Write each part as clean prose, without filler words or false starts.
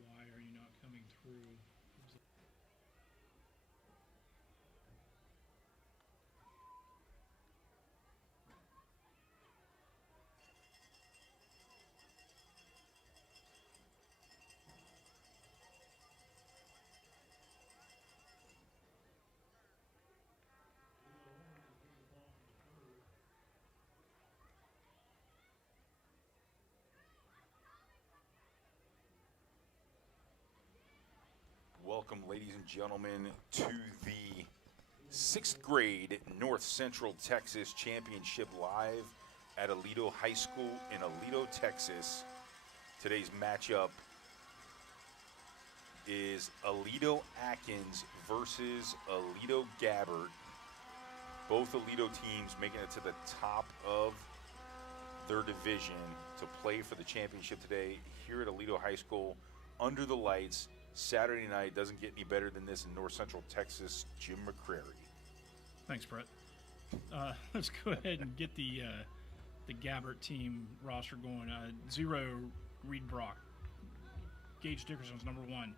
Why are you not coming through? Welcome, ladies and gentlemen, to the 6th grade North Central Texas Championship live at Aledo High School in Aledo, Texas. Today's matchup is Aledo Atkins versus Aledo Gabbert. Both Aledo teams making it to the top of their division to play for the championship today here at Aledo High School under the lights. Saturday night doesn't get any better than this in North Central Texas. Jim McCrary. Thanks, Brett. Let's go ahead and get the Gabbert team roster going. 0, Reed Brock. Gage Dickerson's number 1.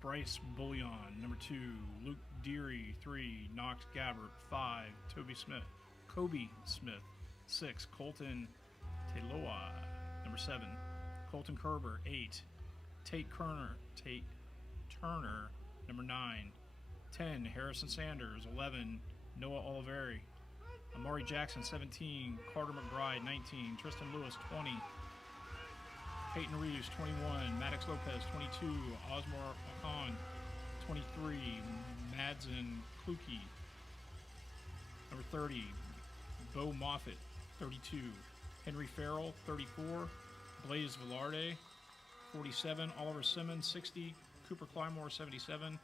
Bryce Bullion, number 2. Luke Deary, 3. Knox Gabbert, 5. Kobe Smith, 6. Colton Teloa, number 7. Colton Kerber, 8. Tate Turner, number 9. 10, Harrison Sanders. 11, Noah Oliveri. Amari Jackson, 17. Carter McBride, 19. Tristan Lewis, 20. Peyton Reeves, 21. Maddox Lopez, 22. Osmar Akan, 23. Madsen Kluke, number 30. Bo Moffitt, 32. Henry Farrell, 34. Blaze Velarde, 47. Oliver Simmons, 60. Cooper Clymore, 77.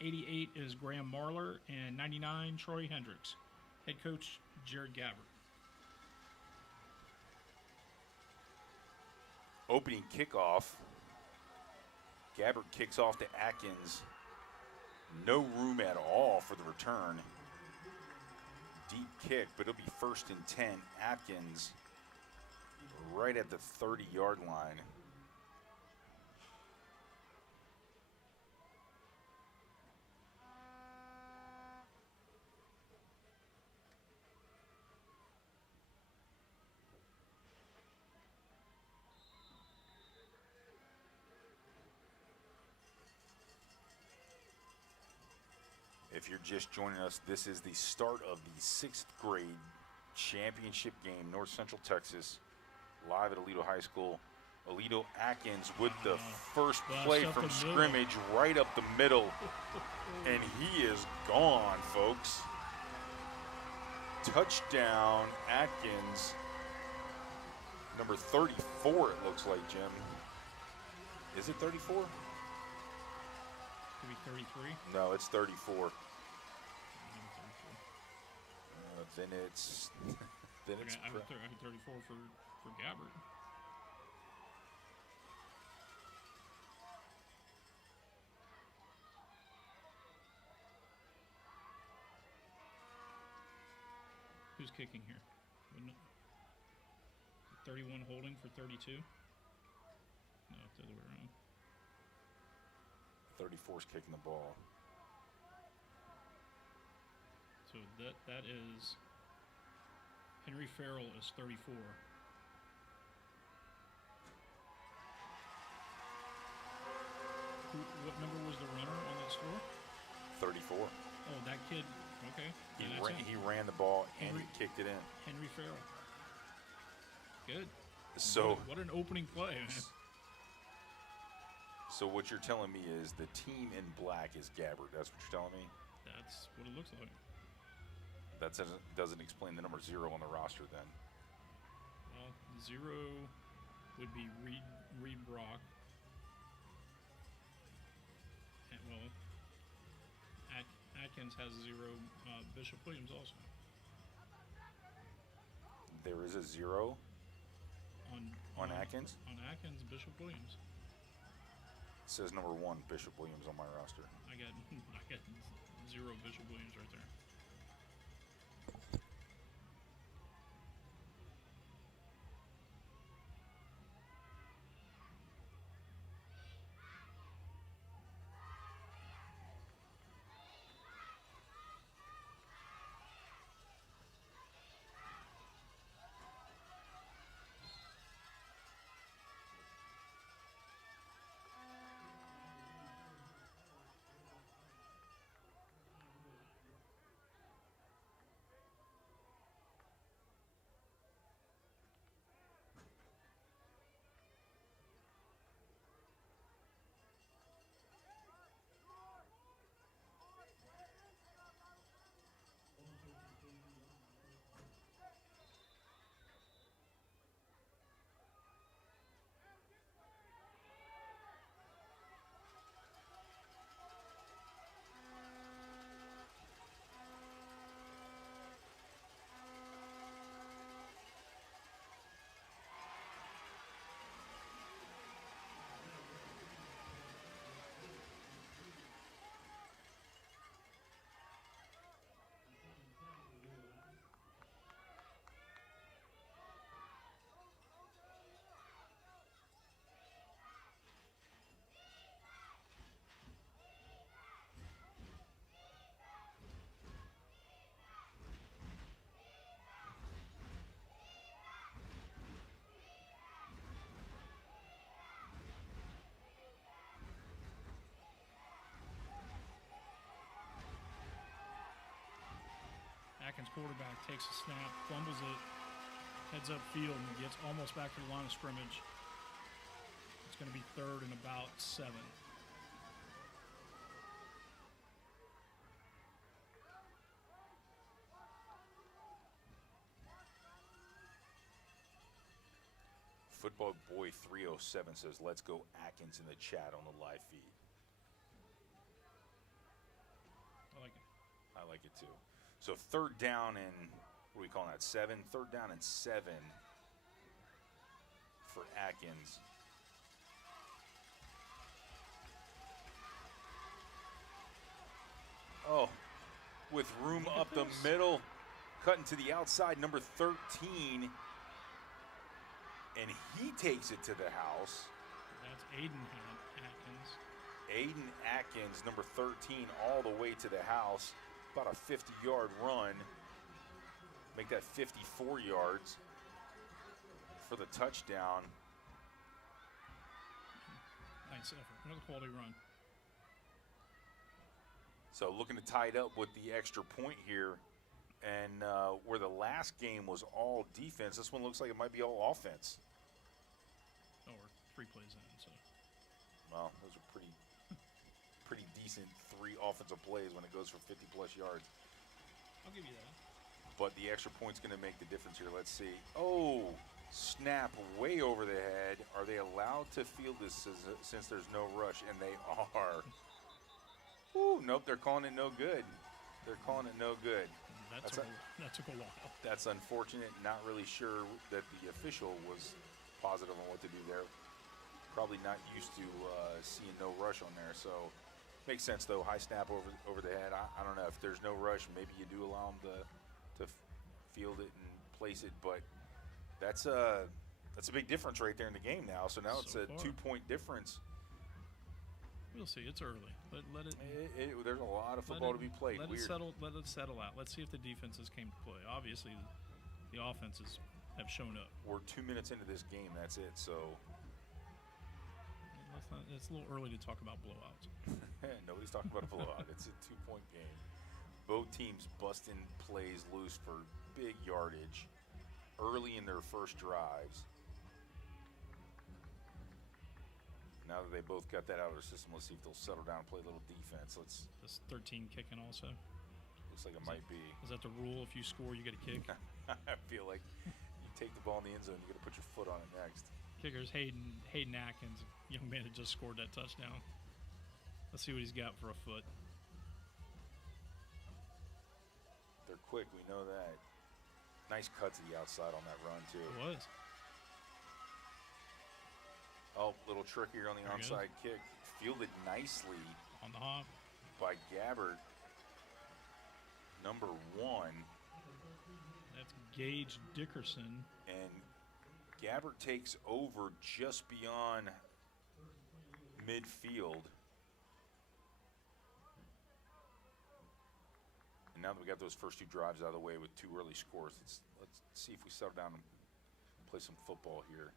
88 is Graham Marler, and 99, Troy Hendricks. Head coach, Jared Gabbert. Opening kickoff. Gabbert kicks off to Atkins. No room at all for the return. Deep kick, but it'll be 1st and 10. Atkins right at the 30-yard line. If you're just joining us, this is the start of the 6th grade championship game, North Central Texas, live at Aledo High School. Aledo Atkins with the first play from scrimmage right up the middle, and he is gone, folks. Touchdown, Atkins. Number 34, it looks like, Jim. Is it 34? Could be 33. No, it's 34. Then it's I have 34 for Gabbert. Who's kicking here? 31 holding for 32? No, it's the other way around. 34's kicking the ball. So that is Henry Farrell is 34. What number was the runner on that score? 34. Oh, that kid. Okay. He ran the ball and Henry- he kicked it in. Henry Farrell. Good. So What an opening play, man. So what you're telling me is the team in black is Gabbert. That's what you're telling me? That's what it looks like. That doesn't explain the number 0 on the roster then. Well, 0 would be Reed Brock. And, well, Atkins has 0. Bishop Williams also. There is a 0 on Atkins? On Atkins, Bishop Williams. It says number 1, Bishop Williams on my roster. I got 0 Bishop Williams right there. Atkins quarterback takes a snap, fumbles it, heads up field, and gets almost back to the line of scrimmage. It's going to be 3rd and about 7. Football Boy 307 says, "Let's go Atkins" in the chat on the live feed. I like it. I like it too. So 3rd down and, what are we calling that, 7? 3rd down and 7 for Atkins. Oh, with room up the middle, cutting to the outside, number 13. And he takes it to the house. That's Aiden Atkins. Aiden Atkins, number 13, all the way to the house. About a 50-yard run. Make that 54 yards for the touchdown. Nice effort. Another quality run. So looking to tie it up with the extra point here. And where the last game was all defense, this one looks like it might be all offense. Oh, we're 3 plays in, so. Well, those are pretty decent 3 offensive plays when it goes for 50-plus yards. I'll give you that. But the extra point's going to make the difference here. Let's see. Oh, snap way over the head. Are they allowed to field this since there's no rush? And they are. Ooh, nope, they're calling it no good. They're calling it no good. That took a while. That's unfortunate. Not really sure that the official was positive on what to do there. Probably not used to seeing no rush on there. So makes sense, though. High snap over the head. I don't know. If there's no rush, maybe you do allow them to field it and place it. But that's a big difference right there in the game now. So now it's a 2-point difference. We'll see. It's early. Let it. There's a lot of football to be played. Let it settle out. Let's see if the defenses came to play. Obviously, the offenses have shown up. We're 2 minutes into this game. That's it. So it's a little early to talk about blowouts. nobody's talking about a blowout. It's a 2-point game. Both teams busting plays loose for big yardage early in their first drives. Now that they both got that out of their system, let's see if they'll settle down and play a little defense. This 13 kicking also. Looks like it might be. Is that the rule? If you score, you get a kick? I feel like you take the ball in the end zone, you got to put your foot on it next. Kicker's Hayden Atkins, young man that just scored that touchdown. Let's see what he's got for a foot. They're quick, we know that. Nice cut to the outside on that run, too. It was. Oh, little trickier on the onside kick. Fielded nicely on the hop by Gabbert, number 1. That's Gage Dickerson. And Gabbert takes over just beyond midfield. And now that we got those first 2 drives out of the way with 2 early scores, let's see if we settle down and play some football here.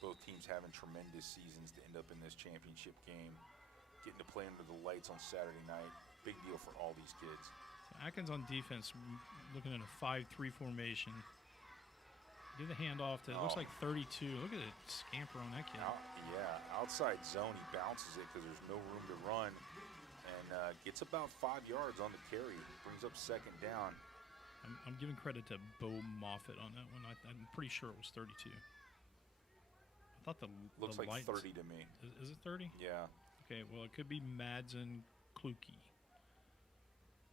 Both teams having tremendous seasons to end up in this championship game. Getting to play under the lights on Saturday night. Big deal for all these kids. So Atkins on defense, looking at a 5-3 formation. Give the handoff to, it looks like 32. Look at it, scamper on that kid. Outside zone, he bounces it because there's no room to run. And gets about 5 yards on the carry. Brings up second down. I'm giving credit to Bo Moffitt on that one. I'm pretty sure it was 32. I thought looks like lights, 30 to me. Is it 30? Yeah. Okay, well, it could be Madsen Kluke.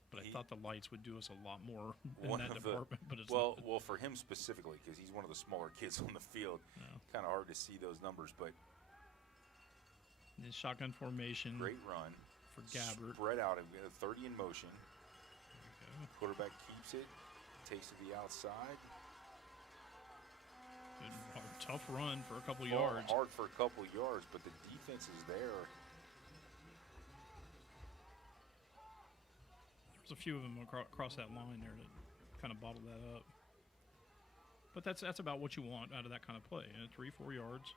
But I thought the lights would do us a lot more in that department. But it's well, for him specifically, because he's one of the smaller kids on the field. No. Kind of hard to see those numbers, but in shotgun formation. Great run for Gabbert. Spread out, 30 in motion. Okay. Quarterback keeps it, takes it to the outside. Good, tough run for a couple yards. Hard for a couple yards, but the defense is there. There's a few of them across that line there that kind of bottled that up. But that's about what you want out of that kind of play. 3-4 yards.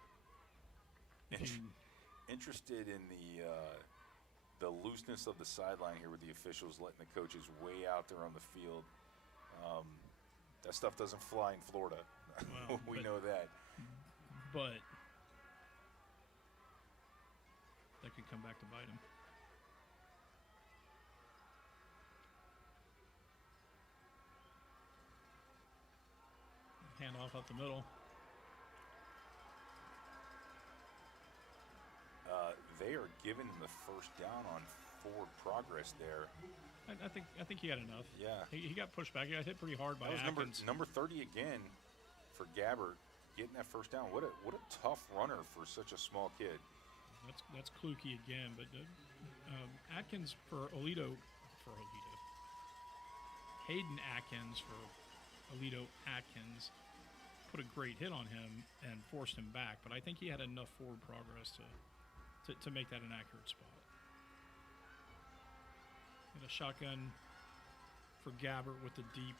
Interested in the looseness of the sideline here with the officials letting the coaches way out there on the field. That stuff doesn't fly in Florida. Well, we know that. But that could come back to bite him. Handoff up the middle. They are giving him the first down on forward progress there. I think he had enough. Yeah. He got pushed back. He got hit pretty hard by Atkins. Number 30 again for Gabbert, getting that first down. What a tough runner for such a small kid. That's Kluke again, but Atkins for Aledo. Hayden Atkins for Aledo Atkins put a great hit on him and forced him back, but I think he had enough forward progress to make that an accurate spot. And a shotgun for Gabbert with the deep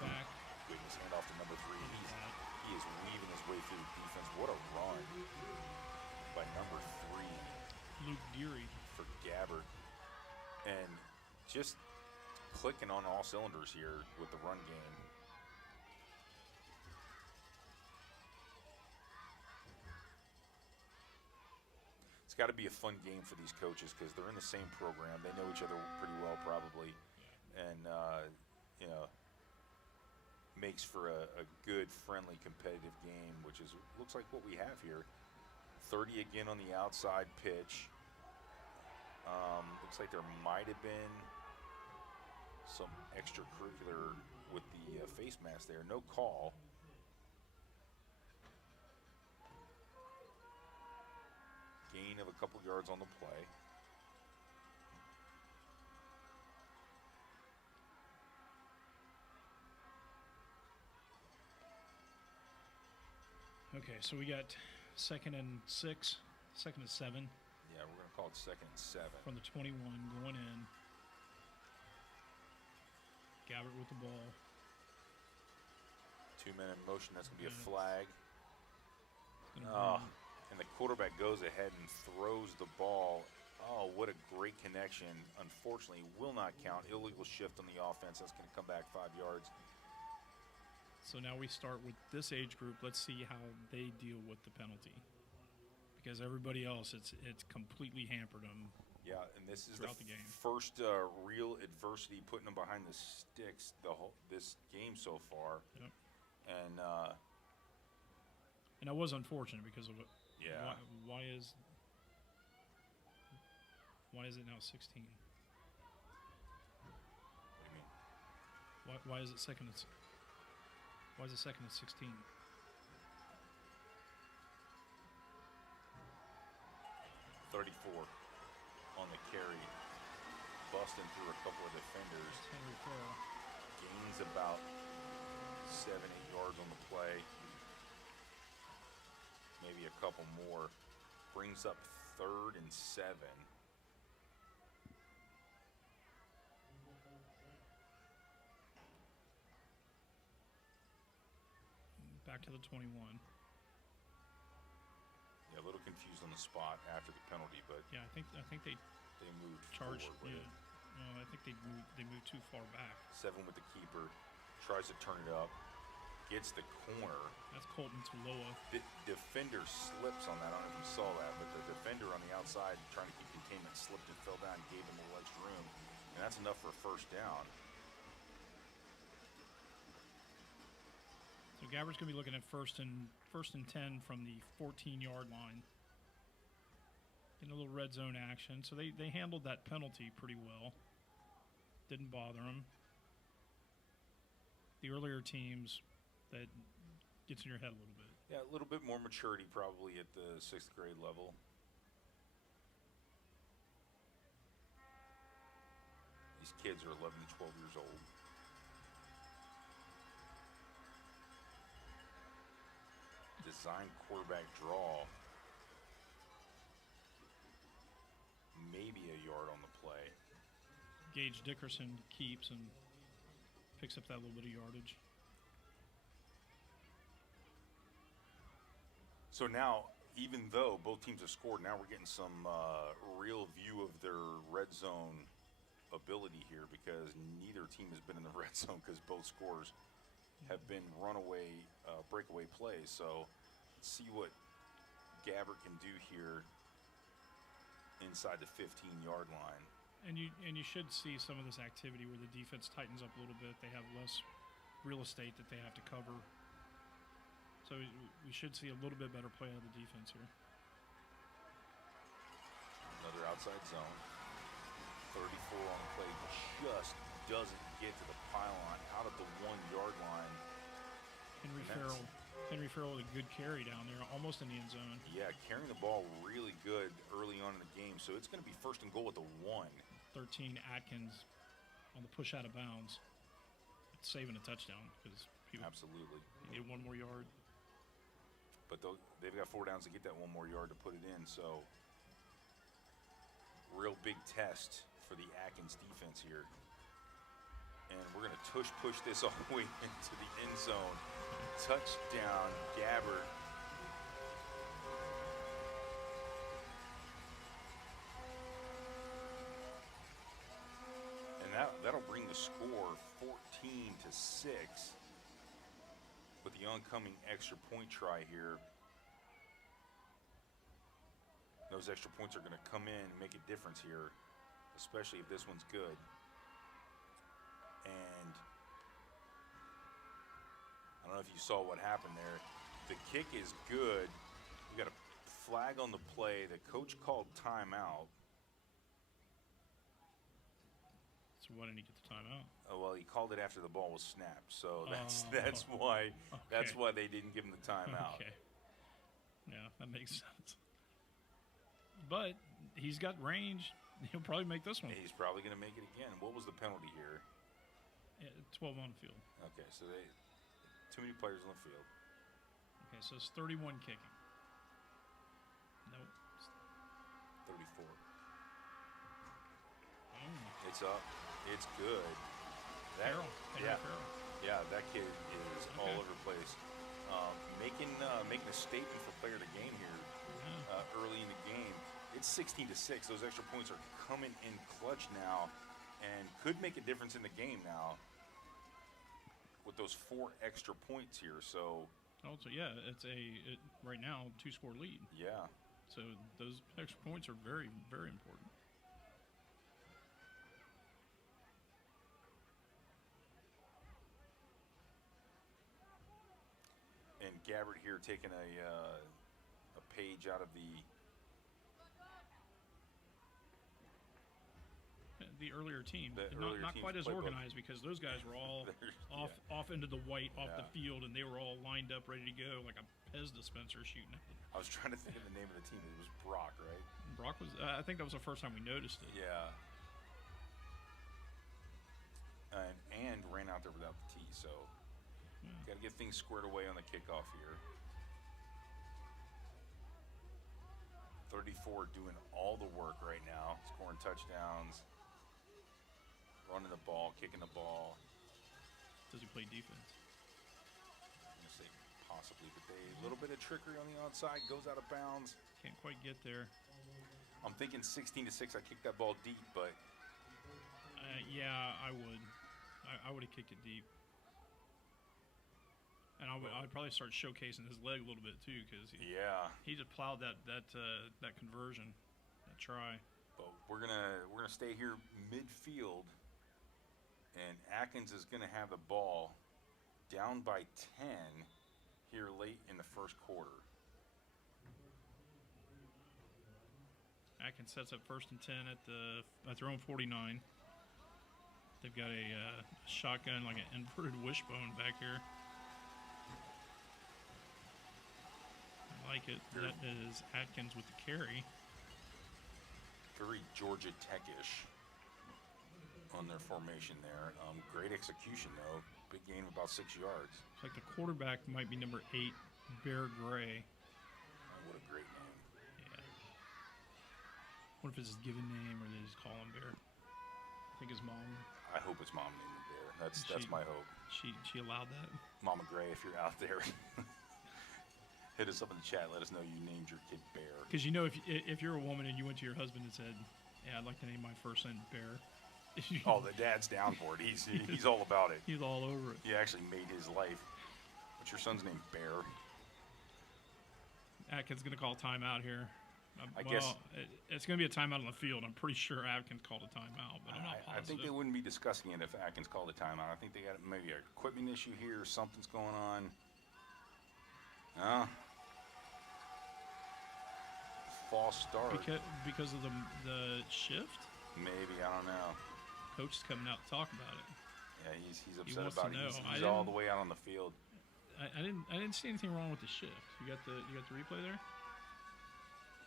back. Wiggins hand off to number 3. He is weaving his way through the defense. What a run by number 3. Luke Deary. For Gabbert. And just clicking on all cylinders here with the run game. It's got to be a fun game for these coaches because they're in the same program. They know each other pretty well probably. And, makes for a good, friendly, competitive game, which looks like what we have here. 30 again on the outside pitch. Looks like there might have been some extracurricular with the face mask there. No call. Gain of a couple yards on the play. Okay, so we got 2nd and 6, 2nd and 7. Yeah, we're going to call it 2nd and 7. From the 21 going in. Gabbert with the ball. 2 men in motion, that's going to be a flag. And the quarterback goes ahead and throws the ball. Oh, what a great connection. Unfortunately, will not count. Illegal shift on the offense. That's going to come back 5 yards. So now we start with this age group. Let's see how they deal with the penalty. Because everybody else, it's completely hampered them. Yeah, and this is throughout the game. First real adversity putting them behind the sticks this game so far. Yep. And that was unfortunate because of it. Yeah. Why is it now 16? What do you mean? Why is it second? Why is it second at 16? 34 on the carry, busting through a couple of defenders. Henry Farrell gains about 7-8 yards on the play, maybe a couple more. Brings up 3rd and 7. Back to the 21. Yeah, a little confused on the spot after the penalty, but yeah, I think they moved charged. forward with it. No, I think they moved too far back. 7 with the keeper, tries to turn it up, gets the corner. That's Colton Tuloa. The defender slips on that. I don't know if you saw that, but the defender on the outside trying to keep containment slipped and fell down, gave him a little extra room, and that's enough for a first down. So Gabbert's going to be looking at first and 10 from the 14-yard line. Getting a little red zone action. So they handled that penalty pretty well. Didn't bother them. The earlier teams, that gets in your head a little bit. Yeah, a little bit more maturity probably at the 6th grade level. These kids are 11 to 12 years old. Design quarterback draw. Maybe a yard on the play. Gage Dickerson keeps and picks up that little bit of yardage. So now, even though both teams have scored, now we're getting some real view of their red zone ability here, because neither team has been in the red zone because both scores have been runaway, breakaway plays. So let's see what Gabbert can do here inside the 15-yard line. And you should see some of this activity where the defense tightens up a little bit. They have less real estate that they have to cover. So we should see a little bit better play out of the defense here. Another outside zone. 34 on the play, just doesn't get to the pylon, out of the 1-yard line. Henry Farrell with a good carry down there, almost in the end zone. Yeah, carrying the ball really good early on in the game. So it's going to be first and goal at the 1. 13 Atkins on the push out of bounds. It's saving a touchdown because absolutely he needed 1 more yard. But they've got 4 downs to get that 1 more yard to put it in. So real big test for the Atkins defense here. And we're going to push this all the way into the end zone. Touchdown, Gabbert. And that'll bring the score 14-6 with the oncoming extra point try here. Those extra points are going to come in and make a difference here, especially if this one's good. And I don't know if you saw what happened there. The kick is good. We got a flag on the play. The coach called timeout. So why didn't he get the timeout? Oh, well, he called it after the ball was snapped. So that's why they didn't give him the timeout. Okay. Yeah, that makes sense. But he's got range. He'll probably make this one. He's probably going to make it again. What was the penalty here? Yeah, 12 on the field. Okay, so too many players on the field. Okay, so it's 31 kicking. Nope. 34. It's up. It's good. Farrell. Yeah, that kid is all over the place. making a statement for player of the game here early in the game. It's 16-6. Those extra points are coming in clutch now, and could make a difference in the game now with those 4 extra points here. So. Also, yeah, it's right now 2-score lead. Yeah. So those extra points are very, very important. And Gabbert here taking a page out of the earlier team. Not team's quite as playbook. Organized, because those guys were all off into the white, off the field, and they were all lined up, ready to go, like a Pez dispenser shooting. I was trying to think of the name of the team. It was Brock, right? Brock was. I think that was the first time we noticed it. Yeah. And ran out there without the tee, so got to get things squared away on the kickoff here. 34 doing all the work right now, scoring touchdowns, running the ball, kicking the ball. Does he play defense? I'm going to say possibly, but a little bit of trickery on the outside, goes out of bounds. Can't quite get there. I'm thinking 16-6, I kicked that ball deep, but... yeah, I would. I would have kicked it deep. And I'd probably start showcasing his leg a little bit too, because he just plowed that conversion, that try. But we're gonna stay here midfield, and Atkins is gonna have the ball down by 10 here late in the first quarter. Atkins sets up 1st and 10 at their own 49. They've got a shotgun, like an inverted wishbone back here. I like it. That is Atkins with the carry. Very Georgia Tech-ish on their formation there. Great execution, though. Big gain of about 6 yards. It's like the quarterback might be number 8, Bear Gray. Oh, what a great name. Yeah. What if it's his given name, or they just call him Bear? I think his mom. I hope his mom named him Bear. That's my hope. She allowed that. Mama Gray, if you're out there, hit us up in the chat. Let us know you named your kid Bear. Because you know, if you're a woman and you went to your husband and said, "Yeah, I'd like to name my first son Bear." Oh, the dad's down for it. He's all about it. He's all over it. He actually made his life. What's your son's name? Bear. Atkins gonna call timeout here. I guess it's going to be a timeout on the field. I'm pretty sure Atkins called a timeout, but I'm not positive. I think they wouldn't be discussing it if Atkins called a timeout. I think they got maybe an equipment issue here, or something's going on. False start. Because of the shift? Maybe, I don't know. Coach is coming out to talk about it. Yeah, he's upset about it. He's all the way out on the field. I didn't see anything wrong with the shift. You got the replay there?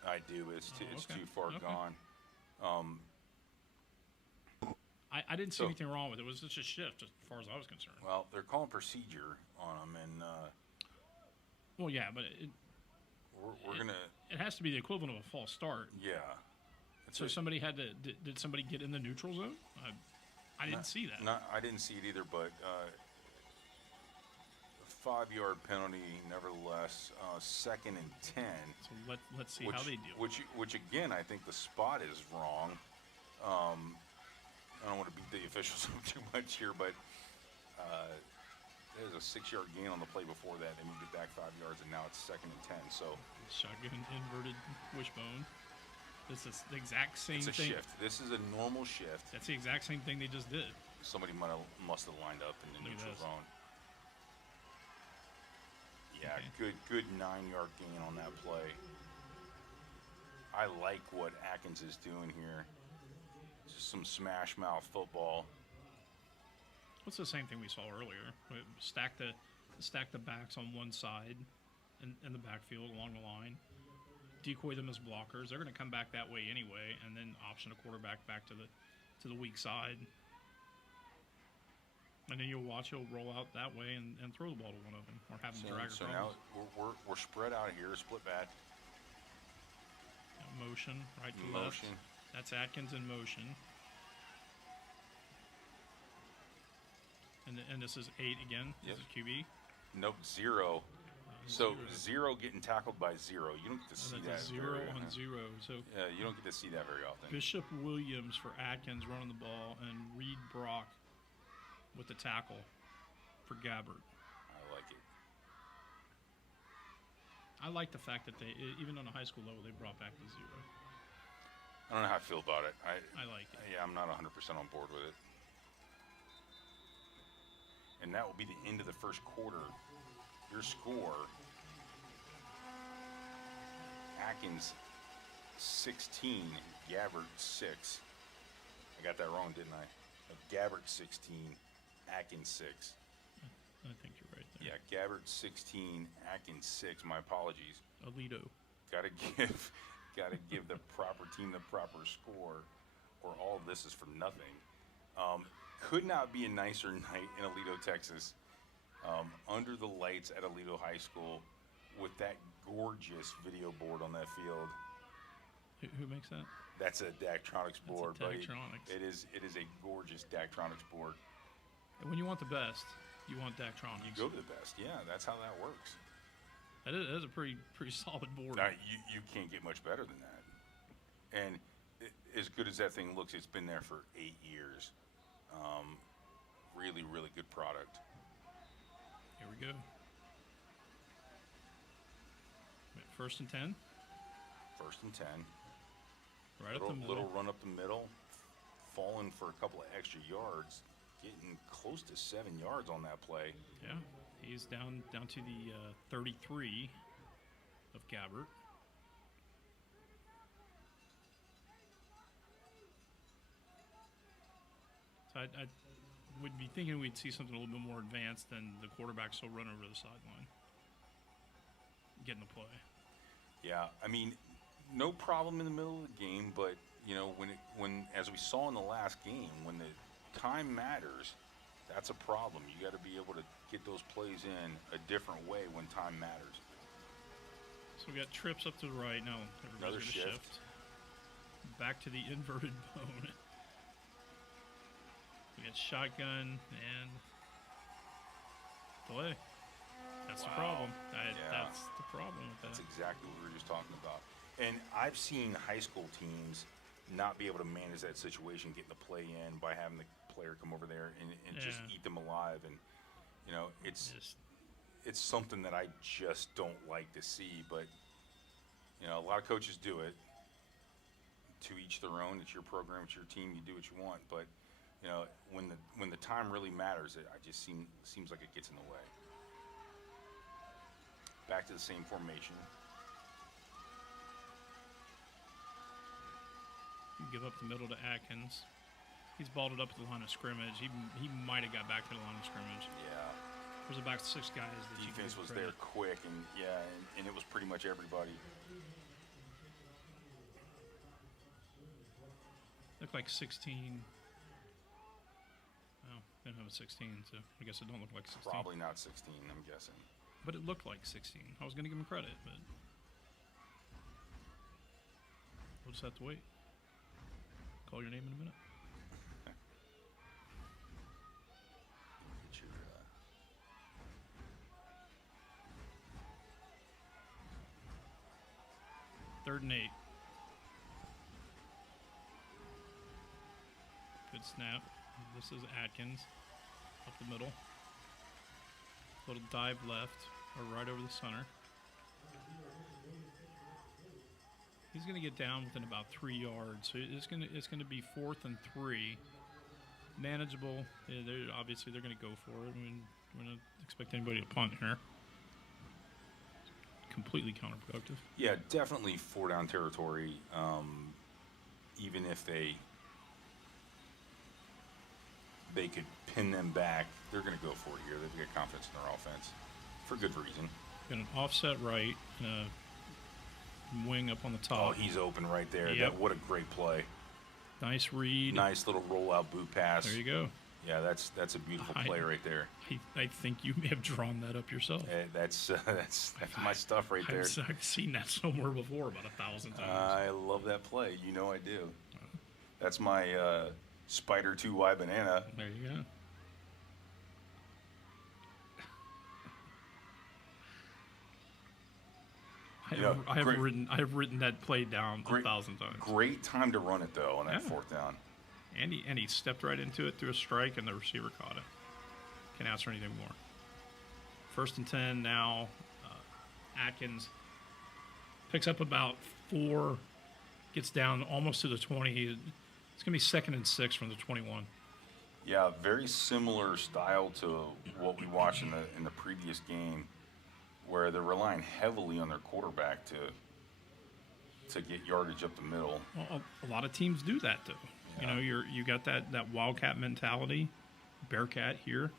I do, but it's too far gone. I didn't see anything wrong with it. It was just a shift, as far as I was concerned. Well, they're calling procedure on them, and well, yeah, but it has to be the equivalent of a false start. Yeah. So somebody had to. Did somebody get in the neutral zone? I didn't see that. I didn't see it either, but 5-yard penalty, nevertheless. 2nd and 10. So let's see how they deal. Which again, I think the spot is wrong. I don't want to beat the officials up too much here, but there's a 6-yard gain on the play before that. They moved it back 5 yards, and now it's 2nd and 10. So shotgun inverted wishbone. This is the exact same thing. It's a shift. This is a normal shift. That's the exact same thing they just did. Somebody must have lined up in the neutral zone. Yeah, okay. Good 9-yard gain on that play. I like what Atkins is doing here. Just some smash mouth football. What's the same thing we saw earlier? Stack the backs on one side in the backfield along the line. Decoy them as blockers. They're going to come back that way anyway, and then option a quarterback back to the weak side. And then you'll watch he'll roll out that way and throw the ball to one of them, or have them drag across. So now we're spread out here, split back. Motion, right to left. That's Atkins in motion. And this is 8 again. Yep. This is QB. Nope, 0. So zero getting tackled by zero. You don't get to see that. That's a 0 on 0. So you don't get to see that very often. Bishop Williams for Atkins running the ball, and Reed Brock with the tackle for Gabbert. I like it. I like the fact that they, even on a high school level, they brought back the 0. I don't know how I feel about it. I like it. Yeah, I'm not 100% on board with it. And that will be the end of the first quarter. Your score, Atkins 16, Gabbert 6. I got that wrong, didn't I? Gabbert 16, Atkins 6. I think you're right there. Yeah, Gabbert 16, Atkins 6. My apologies. Aledo. Got to give the proper team the proper score, or all of this is for nothing. Could not be a nicer night in Aledo, Texas. Under the lights at Aledo High School with that gorgeous video board on that field. Who makes that? That's a Daktronics board, buddy. Daktronics. It is a gorgeous Daktronics board. And when you want the best, you want Daktronics. You go to the best. Yeah, that's how that works. That is a pretty solid board. You can't get much better than that. And as good as that thing looks, it's been there for 8 years. Really, really good product. Here we go. First and 10. First and 10. Right up the middle. Little run up the middle. Falling for a couple of extra yards. Getting close to 7 yards on that play. Yeah, he's down to the 33 of Gabbert. So I would be thinking we'd see something a little bit more advanced than the quarterback still run over the sideline, getting the play. Yeah, I mean, no problem in the middle of the game, but you know, when as we saw in the last game, when the time matters, that's a problem. You got to be able to get those plays in a different way when time matters. So we got trips up to the right. Now everybody's going to shift. Back to the inverted bone. We got shotgun and delay. That's the problem. That's the problem with that. That's exactly what we were just talking about. And I've seen high school teams not be able to manage that situation, getting the play in by having the player come over there and just eat them alive. And, you know, it's something that I just don't like to see. But, you know, a lot of coaches do it. To each their own. It's your program. It's your team. You do what you want. But, you know, when the time really matters, it just seems like it gets in the way. Back to the same formation. Give up the middle to Atkins. He's balled it up at the line of scrimmage. He might have got back to the line of scrimmage. Yeah. There's about 6 guys. That defense was there quick, and it was pretty much everybody. Looked like 16. Oh, they don't have a 16, so I guess it don't look like 16. Probably not 16, I'm guessing. But it looked like 16. I was going to give him credit, but we'll just have to wait. Call your name in a minute. Get your, 3rd and 8. Good snap. This is Atkins up the middle. Little dive left or right over the center. He's going to get down within about 3 yards. So it's going to be 4th and 3. Manageable. Obviously, they're going to go for it. I mean, we're not expect anybody to punt here. Completely counterproductive. Yeah, definitely 4-down territory. Even if they could pin them back, they're going to go for it here. They've got confidence in their offense for good reason. Got an offset right and a wing up on the top. Oh, he's open right there. Yep. What a great play. Nice read. Nice little rollout boot pass. There you go. Yeah, that's a beautiful play right there. I think you may have drawn that up yourself. That's my stuff right there. I've seen that somewhere before about 1,000 times. I love that play. You know I do. That's my Spider 2Y banana. There you go. I have written that play down 1,000 times. Great time to run it though on that fourth down. And he stepped right into it through a strike, and the receiver caught it. Can't ask for anything more. 1st and 10 now. Atkins picks up about 4, gets down almost to the 20. It's going to be 2nd and 6 from the 21. Yeah, very similar style to what we watched in the previous game, where they're relying heavily on their quarterback to get yardage up the middle. Well, a lot of teams do that though. Yeah. You got that wildcat mentality, bearcat here.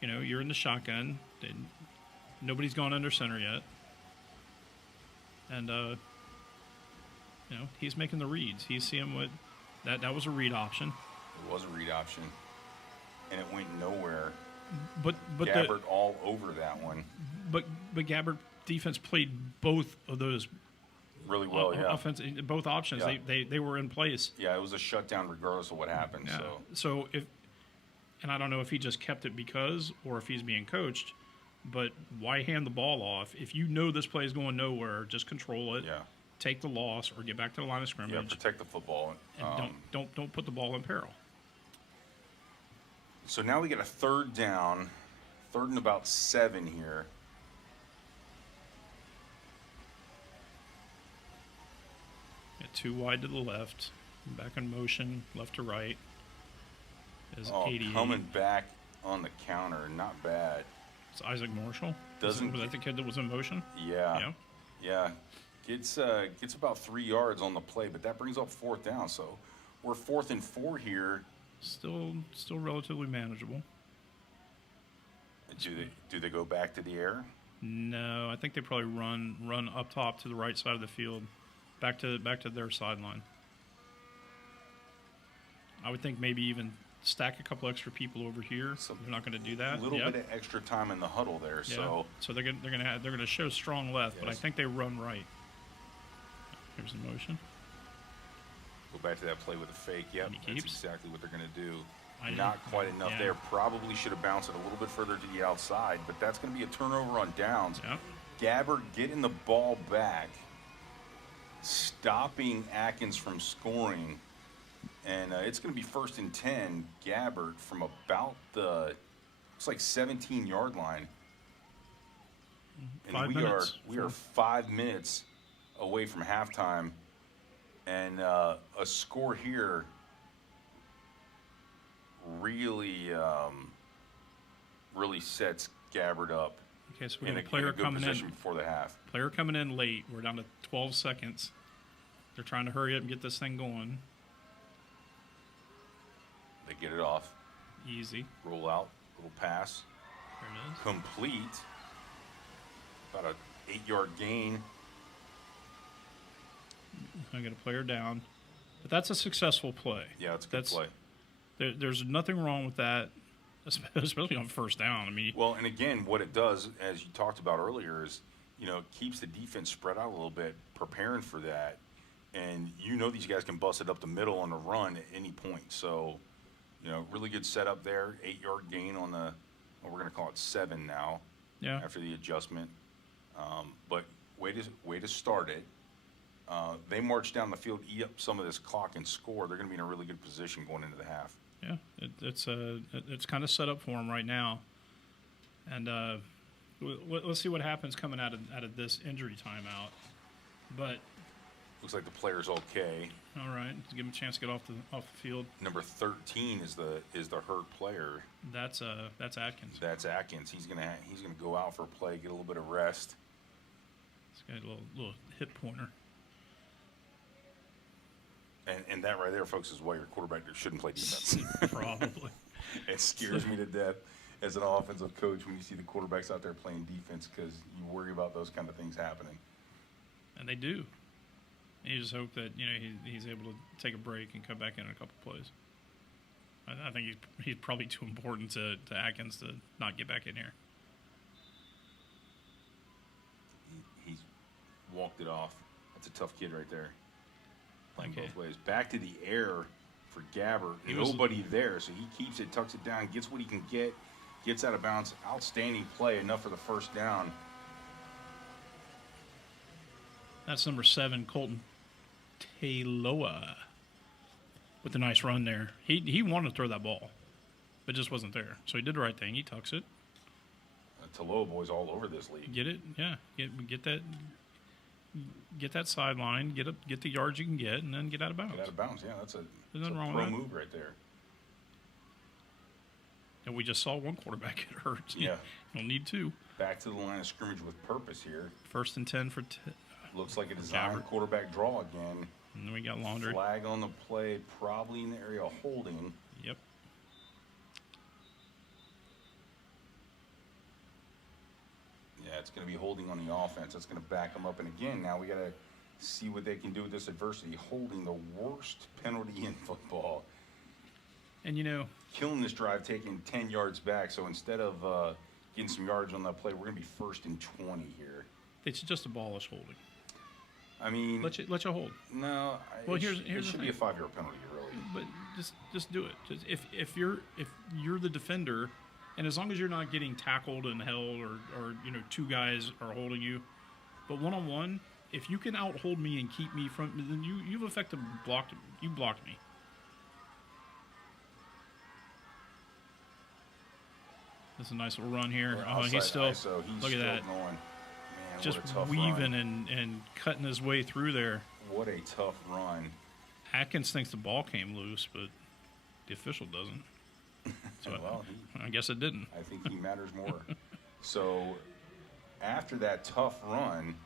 You're in the shotgun. Nobody's gone under center yet, and he's making the reads. He's seeing what that was a read option. It was a read option, and it went nowhere. But Gabbert all over that one. But Gabbert defense played both of those really well. Offense, both options. Yeah. They were in place. Yeah, it was a shutdown regardless of what happened. Yeah. So and I don't know if he just kept it because, or if he's being coached. But why hand the ball off if you know this play is going nowhere? Just control it. Yeah. Take the loss or get back to the line of scrimmage. Yeah, protect the football. And don't put the ball in peril. So now we get a 3rd down, 3rd and about 7 here. Get 2 wide to the left, back in motion, left to right. Is 88. Coming back on the counter, not bad. It's Isaac Marshall. Was Doesn't that the kid that was in motion? Yeah. Gets about 3 yards on the play, but that brings up 4th down. So we're 4th and 4 here. Still relatively manageable. Do they go back to the air? No, I think they probably run up top to the right side of the field, back to their sideline. I would think maybe even stack a couple extra people over here. So they're not going to do that. A little bit of extra time in the huddle there. Yeah. So they're going to show strong left, but I think they run right. Here's the motion. Go back to that play with a fake. Yep, that's exactly what they're going to do. Not quite enough there. Probably should have bounced it a little bit further to the outside, but that's going to be a turnover on downs. Yep. Gabbert getting the ball back, stopping Atkins from scoring, and it's going to be 1st and 10. Gabbert from about the, it's like 17-yard line. And we are 5 minutes away from halftime, and a score here really sets Gabbert up. Okay, so we got a player coming in before the half. Player coming in late. We're down to 12 seconds. They're trying to hurry up and get this thing going. They get it off. Easy. Roll out. Little pass. There it is. Complete. About a 8-yard gain. I got a player down. But that's a successful play. Yeah, it's a good play. There's nothing wrong with that, especially on 1st down. I mean, well, and again, what it does, as you talked about earlier, is it keeps the defense spread out a little bit, preparing for that. And these guys can bust it up the middle on the run at any point. So, really good setup there. 8-yard gain on the, we're going to call it 7 now. Yeah. After the adjustment, but way to start it. They march down the field, eat up some of this clock, and score. They're going to be in a really good position going into the half. Yeah, it's kind of set up for them right now, and let's see what happens coming out of this injury timeout. But looks like the player's okay. All right, let's give him a chance to get off the field. Number 13 is the hurt player. That's Atkins. That's Atkins. He's gonna go out for a play, get a little bit of rest. He's got a little hip pointer. And that right there, folks, is why your quarterback shouldn't play defense. Probably. It scares me to death as an offensive coach when you see the quarterbacks out there playing defense, because you worry about those kind of things happening. And they do. You just hope that he's able to take a break and come back in a couple plays. I think he's probably too important to Atkins to not get back in here. He's walked it off. That's a tough kid right there. Playing both ways. Back to the air for Gabbert. Nobody there, so he keeps it, tucks it down, gets what he can get, gets out of bounds. Outstanding play, enough for the 1st down. That's number 7, Colton Taloa, with a nice run there. He wanted to throw that ball, but just wasn't there. So he did the right thing. He tucks it. Taloa boys all over this league. Get it? Yeah. Get that sideline. Get the yards you can get, and then get out of bounds. Get out of bounds. Yeah, that's a wrong pro with that. move right there. And we just saw one quarterback get hurt. Yeah. You don't need two. Back to the line of scrimmage with purpose here. 1st and 10 for. Looks like a design Gabbert. quarterback draw again. And then we got Laundry. Flag on the play, probably in the area of holding. Yep. Yeah, it's going to be holding on the offense. That's going to back them up. And again, now we got to see what they can do with this adversity. Holding, the worst penalty in football. And Killing this drive, taking 10 yards back. So instead of getting some yards on that play, we're going to be 1st and 20 here. They should just abolish holding. I mean, Let you hold. No. Well, it here's it the should thing. be a 5-yard penalty, really. But just do it. Just if you're the defender, and as long as you're not getting tackled and held, or two guys are holding you, but one-on-one, if you can out-hold me and keep me from, then you've effectively blocked me. That's a nice little run here. Well, He's still ISO, he's look at still that. Going. Man, Just what a tough weaving run. and cutting his way through there. What a tough run. Atkins thinks the ball came loose, but the official doesn't. So Well, I guess it didn't. I think he matters more. So after that tough run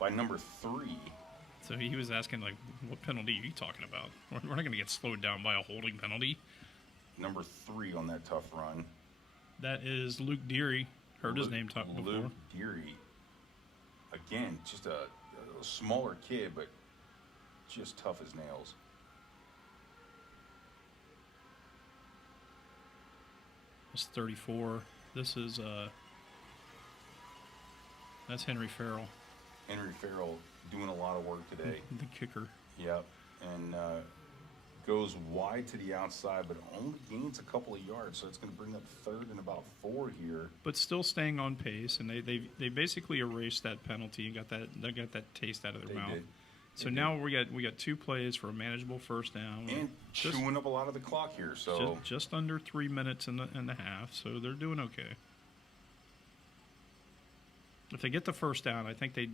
by number 3, So he was asking, like, what penalty are you talking about? We're not going to get slowed down by a holding penalty. number 3 on that tough run. That is Luke Deary. Heard his name talked before. Luke Deary. Again, just a smaller kid, but just tough as nails. It's 34. This is that's Henry Farrell, Henry Farrell doing a lot of work today. the kicker. Yep. And goes wide to the outside, but only gains a couple of yards. So it's going to bring up 3rd and about 4 here. But still staying on pace, and they basically erased that penalty and got that taste out of their They mouth. did. So now we got 2 plays for a manageable first down. And Just- chewing up a lot of the clock here. So just under 3 minutes and a half, so they're doing okay. If they get the first down, I think they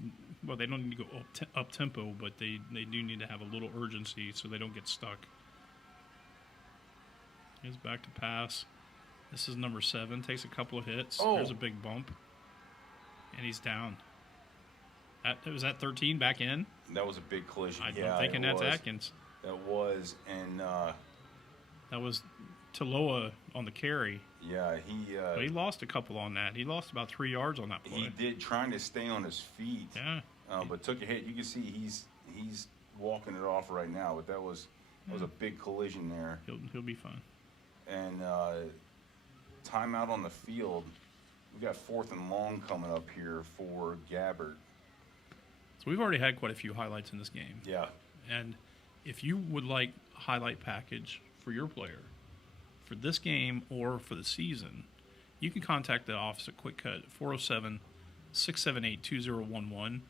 don't need to go up tempo, but they do need to have a little urgency so they don't get stuck. He's back to pass. This is number 7. Takes a couple of hits. Oh. There's a big bump, and he's down. Was that 13 back in? that was a big collision. I'm Yeah, thinking it that's was. Atkins. That was. And That was Taloa on the carry. yeah, But he lost a couple on that. He lost about 3 yards on that play. he did, trying to stay on his feet. Yeah. But took a hit. You can see he's walking it off right now. But that was a big collision there. He'll be fine. And timeout on the field. We got 4th and long coming up here for Gabbert. So we've already had quite a few highlights in this game. Yeah. And if you would like a highlight package for your player for this game or for the season, you can contact the office at QwikCut, 407-678-2011.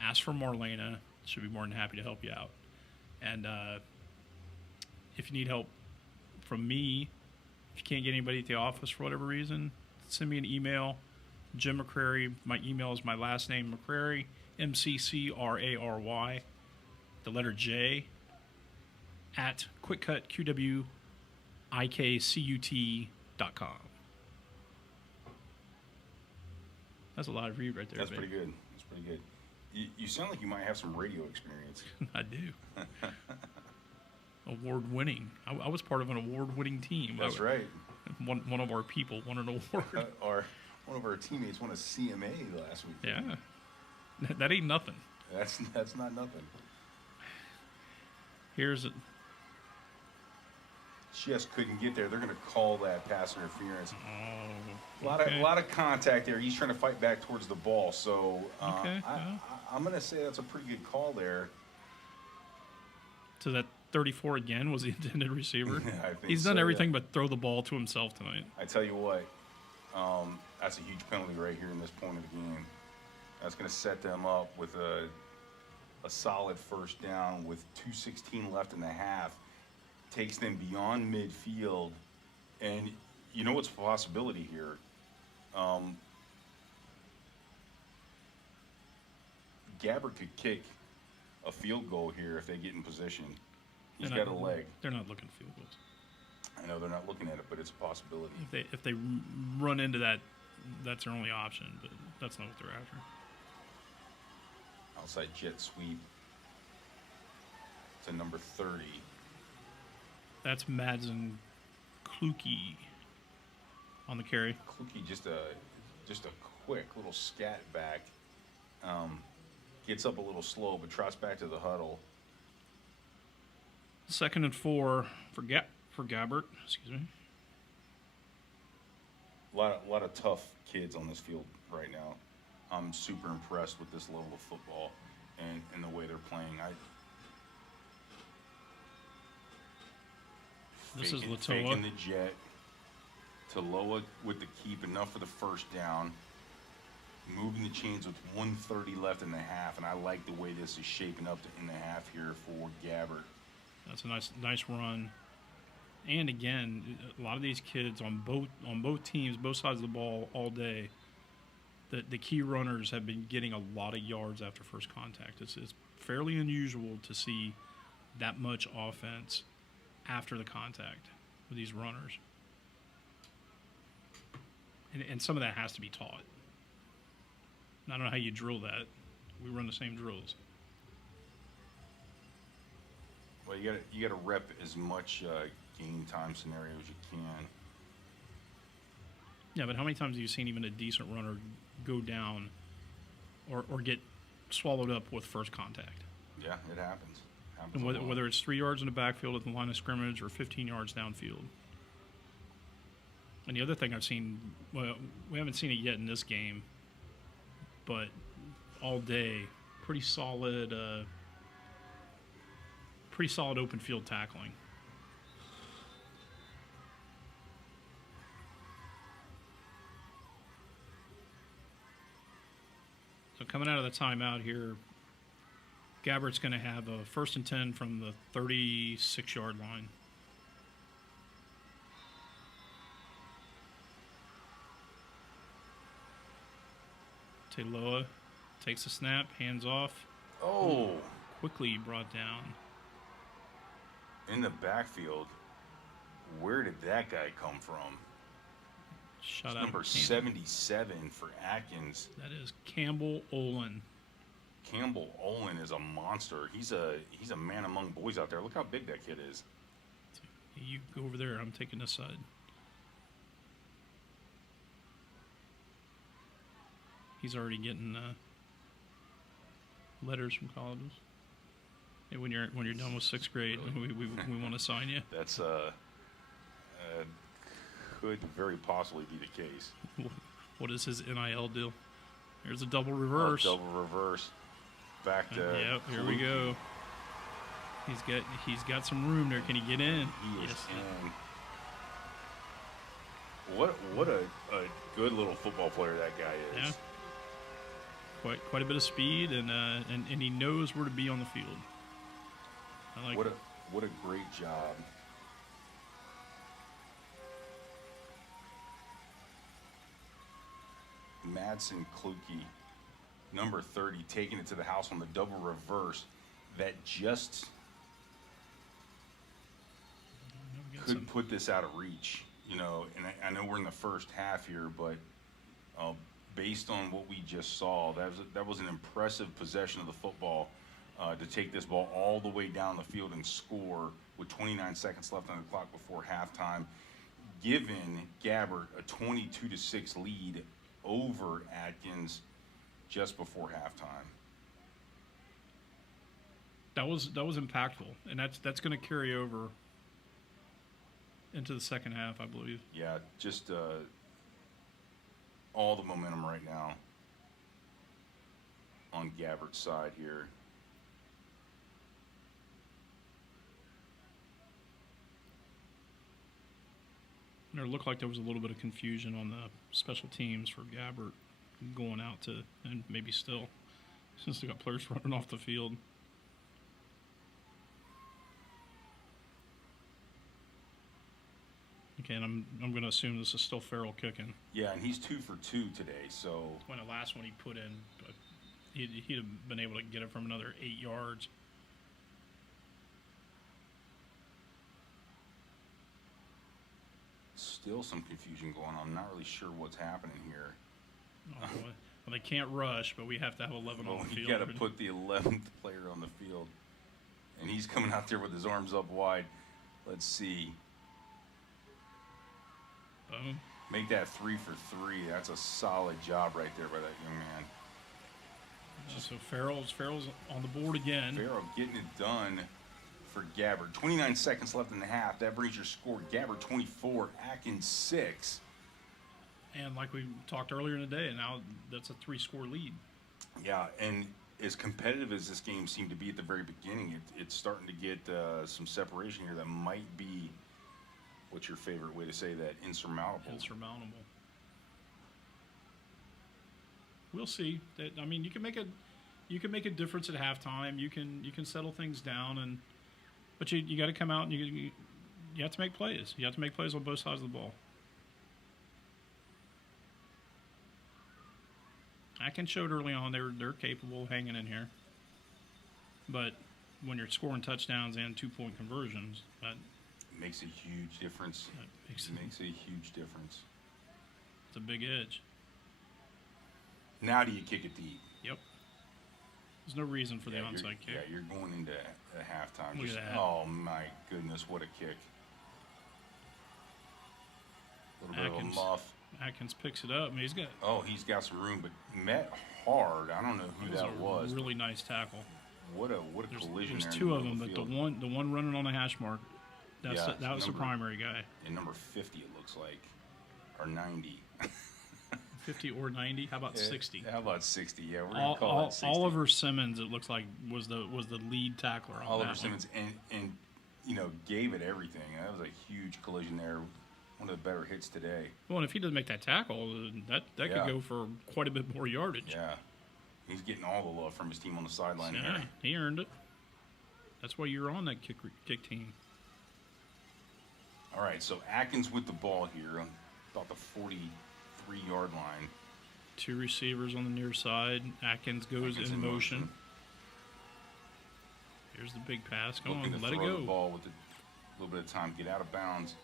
Ask for Marlena. She'll be more than happy to help you out. And if you need help from me, if you can't get anybody at the office for whatever reason, send me an email. Jim McCrary. My email is my last name, McCrary, MCCRARY, the letter J, at QwikCut, That's a lot of read right there. That's babe. pretty good. That's pretty good. You sound like you might have some radio experience. I do. Award-winning. I was part of an award-winning team. That's right. One of our people won an award. One of our teammates won a CMA last week. Yeah. That ain't nothing. That's not nothing. Here's it. Just couldn't get there. They're going to call that pass interference. Oh, A lot of contact there. He's trying to fight back towards the ball. So Okay, I'm going to say that's a pretty good call there. So that 34 again was the intended receiver. I think He's done so, everything yeah. but throw the ball to himself tonight. I tell you what, that's a huge penalty right here in this point of the game. That's going to set them up with a a solid first down with 2:16 left in the half, takes them beyond midfield, and you know what's a possibility here? Gabbert could kick a field goal here if they get in position. He's got a leg. They're not looking at field goals. I know they're not looking at it, but it's a possibility. If they run into that, that's their only option, but that's not what they're after. Outside jet sweep to number 30. That's Madsen Kluke on the carry. Kluke just a quick little scat back. Gets up a little slow, but trots back to the huddle. 2nd and 4 for Gabbert. Excuse me. A lot of tough kids on this field right now. I'm super impressed with this level of football and the way they're playing. This is Latoa. Faking the jet. Taloa with the keep, enough for the first down. Moving the chains with 1:30 left in the half, and I like the way this is shaping up in the half here for Gabbert. That's a nice run. And again, a lot of these kids on both teams, both sides of the ball all day, the key runners have been getting a lot of yards after first contact. It's fairly unusual to see that much offense after the contact with these runners. And some of that has to be taught. I don't know how you drill that. We run the same drills. Well, you got to rep as much game time scenario as you can. Yeah, but how many times have you seen even a decent runner go down or get swallowed up with first contact? Yeah, it happens. And whether it's 3 yards in the backfield at the line of scrimmage or 15 yards downfield. And the other thing I've seen, well, we haven't seen it yet in this game, but all day, pretty solid open field tackling. So coming out of the timeout here, Gabbert's going to have a 1st and 10 from the 36-yard line. Taloa takes a snap, hands off. Oh! Quickly brought down. In the backfield, where did that guy come from? Shot out number 77 for Atkins. That is Campbell Olin. Campbell Olin is a monster. He's a man among boys out there. Look how big that kid is. You go over there. I'm taking this side. He's already getting letters from colleges. Hey, when you're done with 6th grade, really? we want to sign you. That's could very possibly be the case. What is his NIL deal? There's a double reverse. Double reverse. Back to yep, here we go. He's got some room there. Can he get in? He is in. What a good little football player that guy is. Yeah. Quite a bit of speed, and he knows where to be on the field. I like what a great job. Madsen Kluke, number 30, taking it to the house on the double reverse that just could put this out of reach, you know. And I know we're in the first half here, but based on what we just saw, that was an impressive possession of the football to take this ball all the way down the field and score with 29 seconds left on the clock before halftime, giving Gabbert a 22-6 lead over Atkins just before halftime. That was impactful, and that's going to carry over into the second half, I believe. Yeah, just all the momentum right now on Gabbert's side here. There looked like there was a little bit of confusion on the special teams for Gabbert going out to, and maybe still, since they got players running off the field. Okay, and I'm going to assume this is still Farrell kicking. Yeah, and he's 2 for 2 today. So When the last one he put in, but he'd have been able to get it from another 8 yards. still some confusion going on. I'm not really sure what's happening here. Oh, boy. Well, they can't rush, but we have to have 11 on the field. You got to put the 11th player on the field, and he's coming out there with his arms up wide. Let's see. Boom. Make that 3 for 3. That's a solid job right there by that young man. So Farrell's on the board again. Farrell getting it done for Gabbert. 29 seconds left in the half. That brings your score. Gabbert 24, Atkins 6. And like we talked earlier in the day, now that's a 3-score lead. Yeah, and as competitive as this game seemed to be at the very beginning, it's starting to get some separation here that might be, what's your favorite way to say that, insurmountable. Insurmountable. We'll see. I mean, you can make a difference at halftime. You can settle things down, but you got to come out and you have to make plays. You have to make plays on both sides of the ball. Atkins showed early on they're capable of hanging in here, but when you're scoring touchdowns and 2-point conversions, that makes a huge difference. Makes a huge difference. It's a big edge. Now do you kick it deep? Yep. There's no reason for the onside kick. Yeah, you're going into halftime. Look at that. Oh my goodness, what a kick! A little bit of a muff. Atkins picks it up. I mean, he's got some room, but met hard. I don't know who that was. Really nice tackle. What a collision! There's two of them, but the one running on the hash mark, that was the primary guy. And number 50, it looks like, or 90. 50 or 90? How about 60? How about 60? Yeah, we're gonna call it 60. Oliver Simmons, it looks like, was the lead tackler on Oliver that Simmons, and gave it everything. That was a huge collision there. One of the better hits today. Well, and if he doesn't make that tackle, that could go for quite a bit more yardage. Yeah, he's getting all the love from his team on the sideline. Yeah, here. He earned it. That's why you're on that kick team. All right, so Atkins with the ball here, about the 43-yard line. 2 receivers on the near side. Atkins goes in motion. Here's the big pass. Go on, let it go. The ball with a little bit of time. Get out of bounds.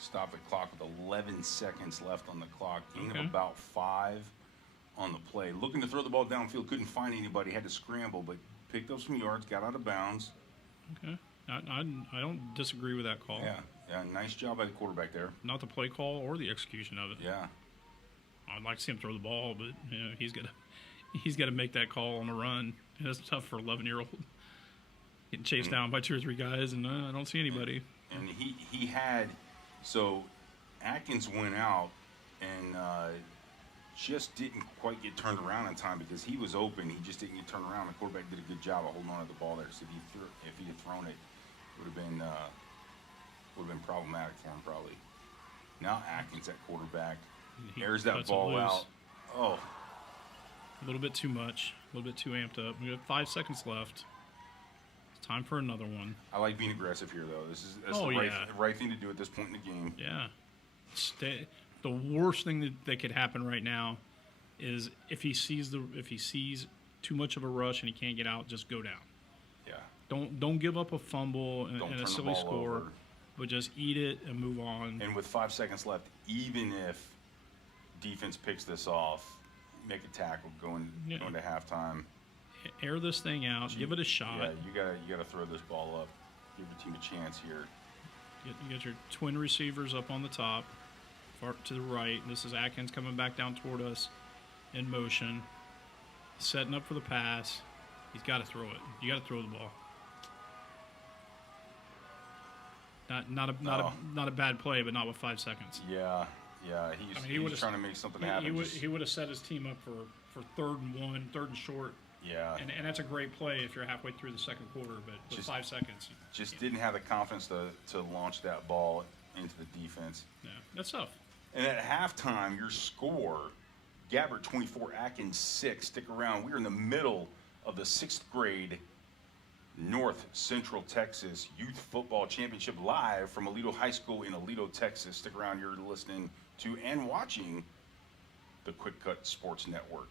Stop the clock with 11 seconds left on the clock. Gain of about 5 on the play. Looking to throw the ball downfield. Couldn't find anybody. Had to scramble, but picked up some yards. Got out of bounds. Okay. I don't disagree with that call. Yeah, nice job by the quarterback there. Not the play call or the execution of it. Yeah. I'd like to see him throw the ball, but he's got to make that call on the run. That's tough for 11-year-old. Getting chased down by 2 or 3 guys, and I don't see anybody. And he had, so Atkins went out and just didn't quite get turned around in time because he was open. He just didn't get turned around. The quarterback did a good job of holding on to the ball there. So if he had thrown it, it would have been problematic for him probably. Now Atkins at quarterback. Airs that ball out. Oh. A little bit too much. A little bit too amped up. We have 5 seconds left. It's time for another one. I like being aggressive here, though. That's the right thing to do at this point in the game. Yeah. The worst thing that could happen right now is if he sees too much of a rush and he can't get out, just go down. Yeah. Don't give up a fumble and a silly score, over. But just eat it and move on. And with 5 seconds left, even if defense picks this off, make a tackle going to halftime. Air this thing out. Give it a shot. Yeah, you gotta throw this ball up. Give your team a chance here. You get your twin receivers up on the top, far to the right. This is Atkins coming back down toward us in motion, setting up for the pass. He's got to throw it. You got to throw the ball. Not a bad play, but not with 5 seconds. Yeah. He's trying to make something happen. He would have set his team up for 3rd and 1, 3rd and short. Yeah. And that's a great play if you're halfway through the second quarter, but with 5 seconds. Didn't have the confidence to launch that ball into the defense. Yeah, that's tough. And at halftime, your score, Gabbert 24, Atkins 6. Stick around. We're in the middle of the 6th grade North Central Texas Youth Football Championship live from Aledo High School in Aledo, Texas. Stick around, you're listening to and watching the QwikCut Sports Network.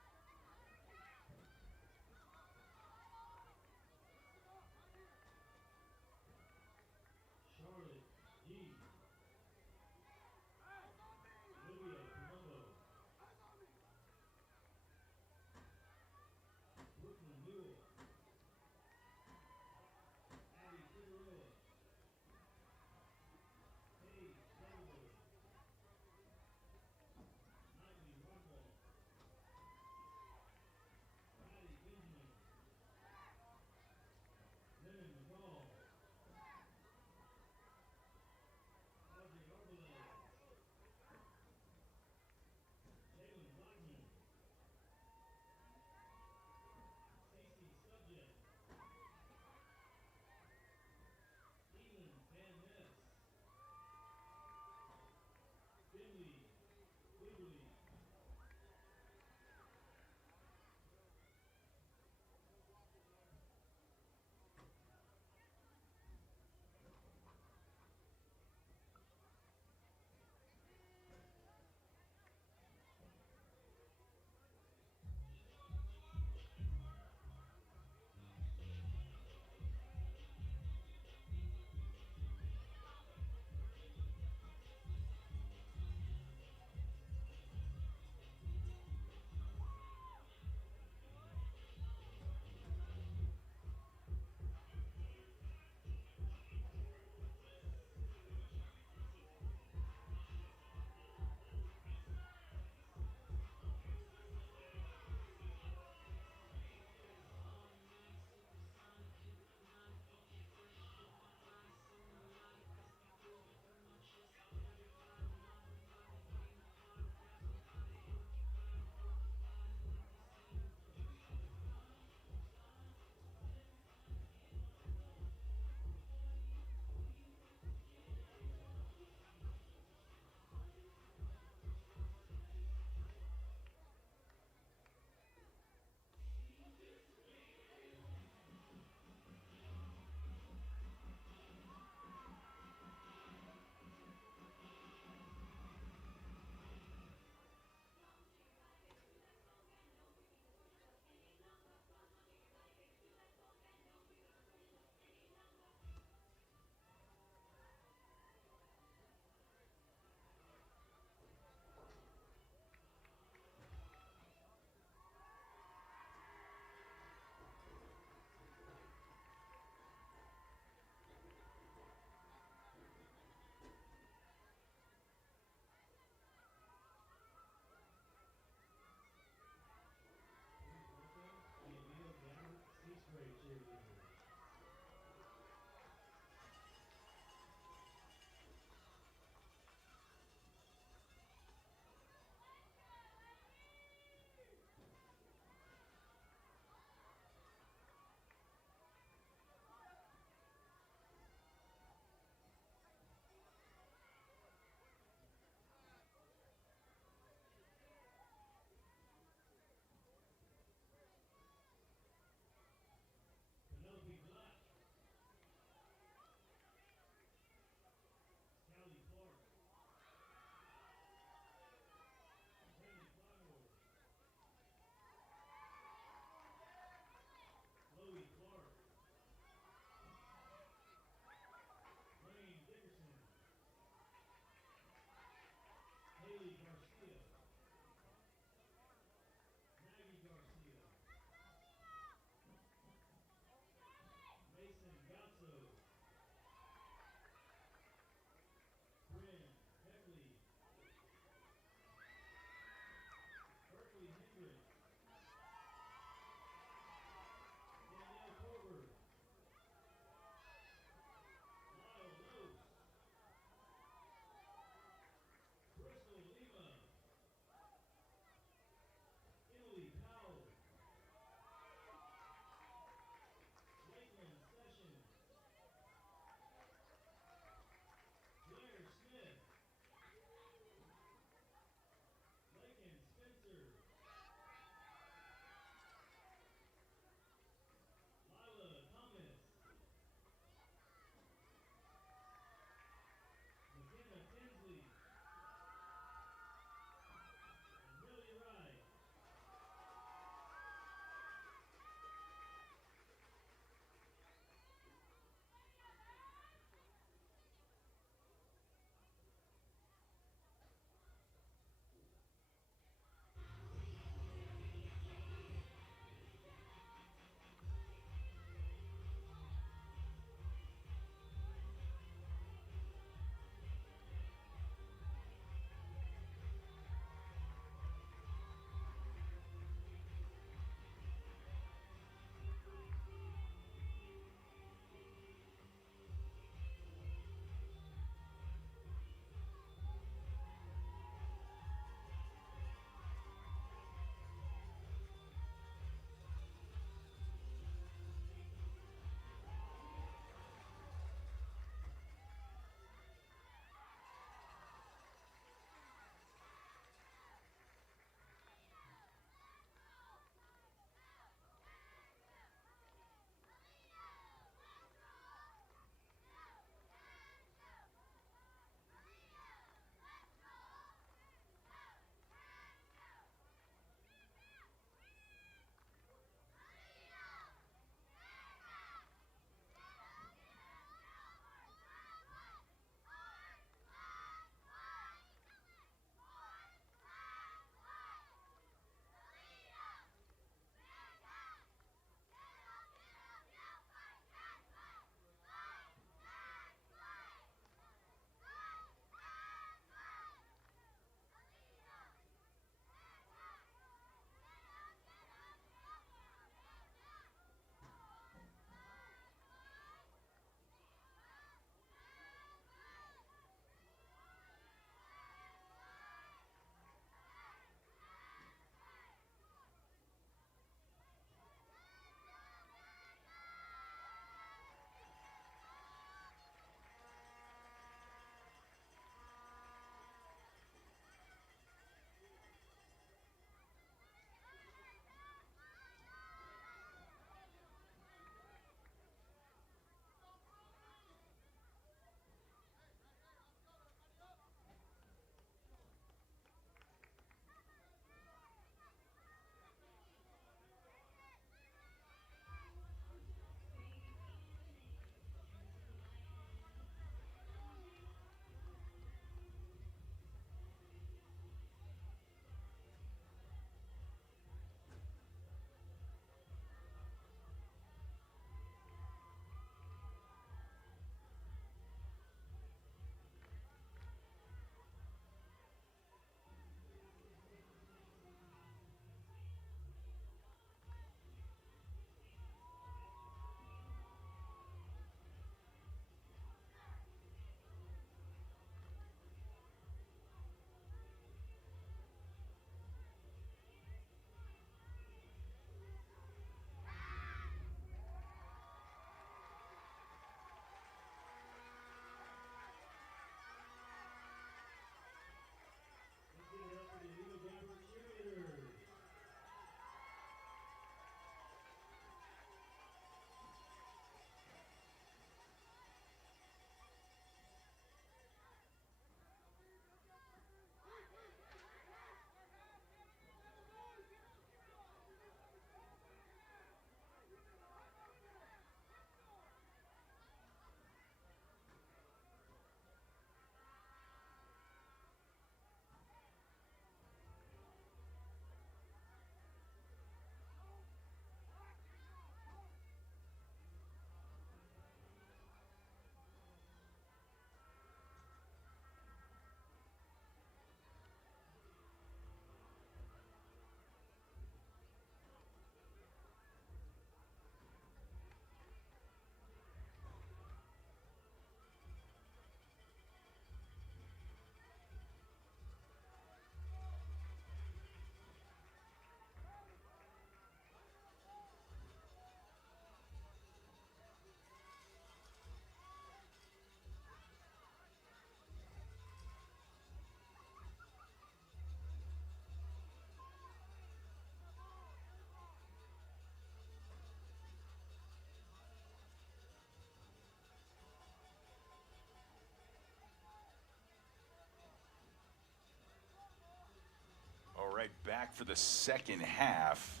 right, back for the second half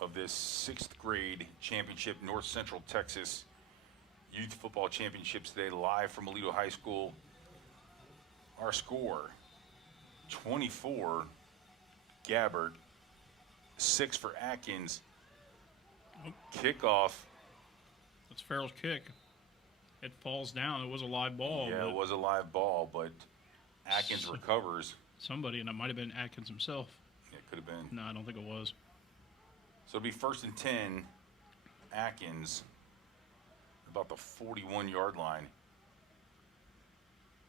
of this 6th grade championship, North Central Texas Youth Football Championships today, live from Aledo High School. Our score, 24, Gabbert, 6 for Atkins. Kickoff. That's Farrell's kick. It falls down. It was a live ball. Yeah, it was a live ball, but Atkins recovers. Somebody, and it might have been Atkins himself. It could have been. No, I don't think it was. So it'll be 1st and 10, Atkins, about the 41-yard line.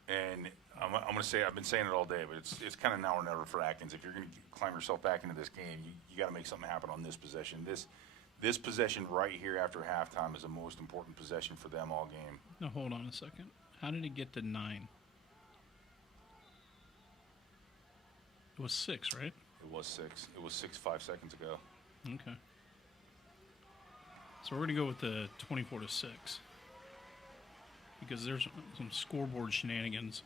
And I'm going to say, I've been saying it all day, but it's kind of now or never for Atkins. If you're going to climb yourself back into this game, you got to make something happen on this possession. This possession right here after halftime is the most important possession for them all game. Now, hold on a second. How did it get to 9? It was 6, right? It was 6. It was 6 5 seconds ago. Okay. So we're going to go with the 24-6 because there's some scoreboard shenanigans.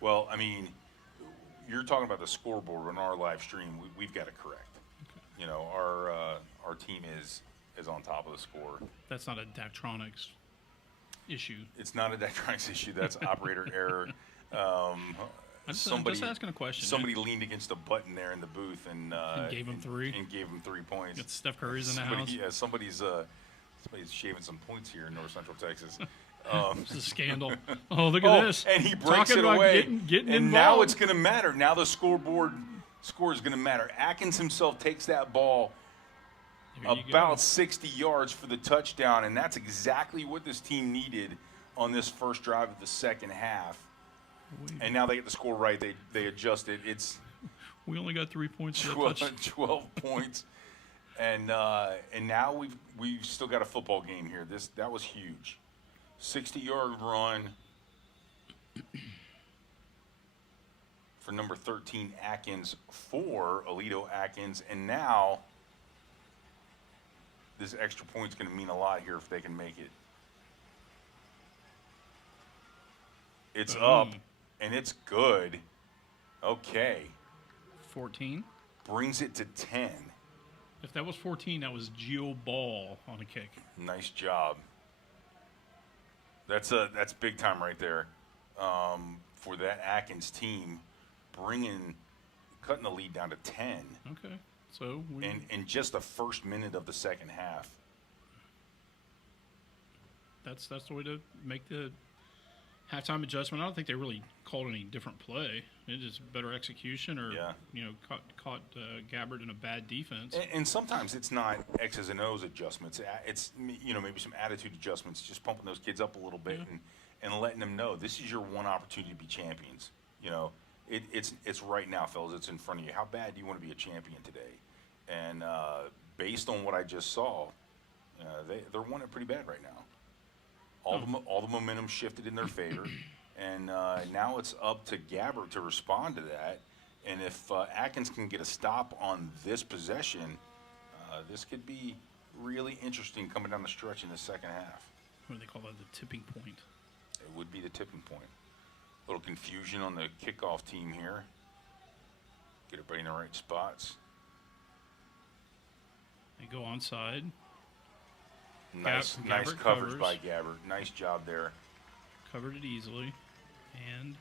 Well, I mean, you're talking about the scoreboard on our live stream. We've got it correct. Okay. You know, our team is on top of the score. That's not a Daktronics issue. It's not a Daktronics issue. That's operator error. I'm just asking a question. Somebody leaned against a button there in the booth and gave him 3. And gave him 3 points. Got Steph Curry's in the house. Yeah, somebody's shaving some points here in North Central Texas. It's a scandal. Oh, look at this! And he breaks it away. Getting and involved. Now it's going to matter. Now the scoreboard score is going to matter. Atkins himself takes that ball about 60 yards for the touchdown, and that's exactly what this team needed on this first drive of the second half. And now they get the score right. They adjust it. It's we only got 3 points. 12 points, and now we've still got a football game here. That was huge. 60-yard run for number 13 Atkins for Aledo Atkins, and now this extra point's going to mean a lot here if they can make it. It's up, and it's good. Okay. 14. Brings it to 10. If that was 14, that was Geo Ball on a kick. Nice job. That's big time right there for that Atkins team, cutting the lead down to 10. Okay. So in just the first minute of the second half. That's the way to make the halftime adjustment. I don't think they really called any different play. It's just better execution, or caught Gabbert in a bad defense. And sometimes it's not X's and O's adjustments. It's maybe some attitude adjustments, just pumping those kids up a little bit and letting them know this is your one opportunity to be champions. You know, it's right now, fellas. It's in front of you. How bad do you want to be a champion today? And based on what I just saw, they're wanting it pretty bad right now. All the momentum shifted in their favor, and now it's up to Gabbert to respond to that. And if Atkins can get a stop on this possession, this could be really interesting coming down the stretch in the second half. What do they call that? The tipping point. It would be the tipping point. A little confusion on the kickoff team here. Get everybody in the right spots. They go onside. Nice coverage covers by Gabbert. Nice job there. Covered it easily. And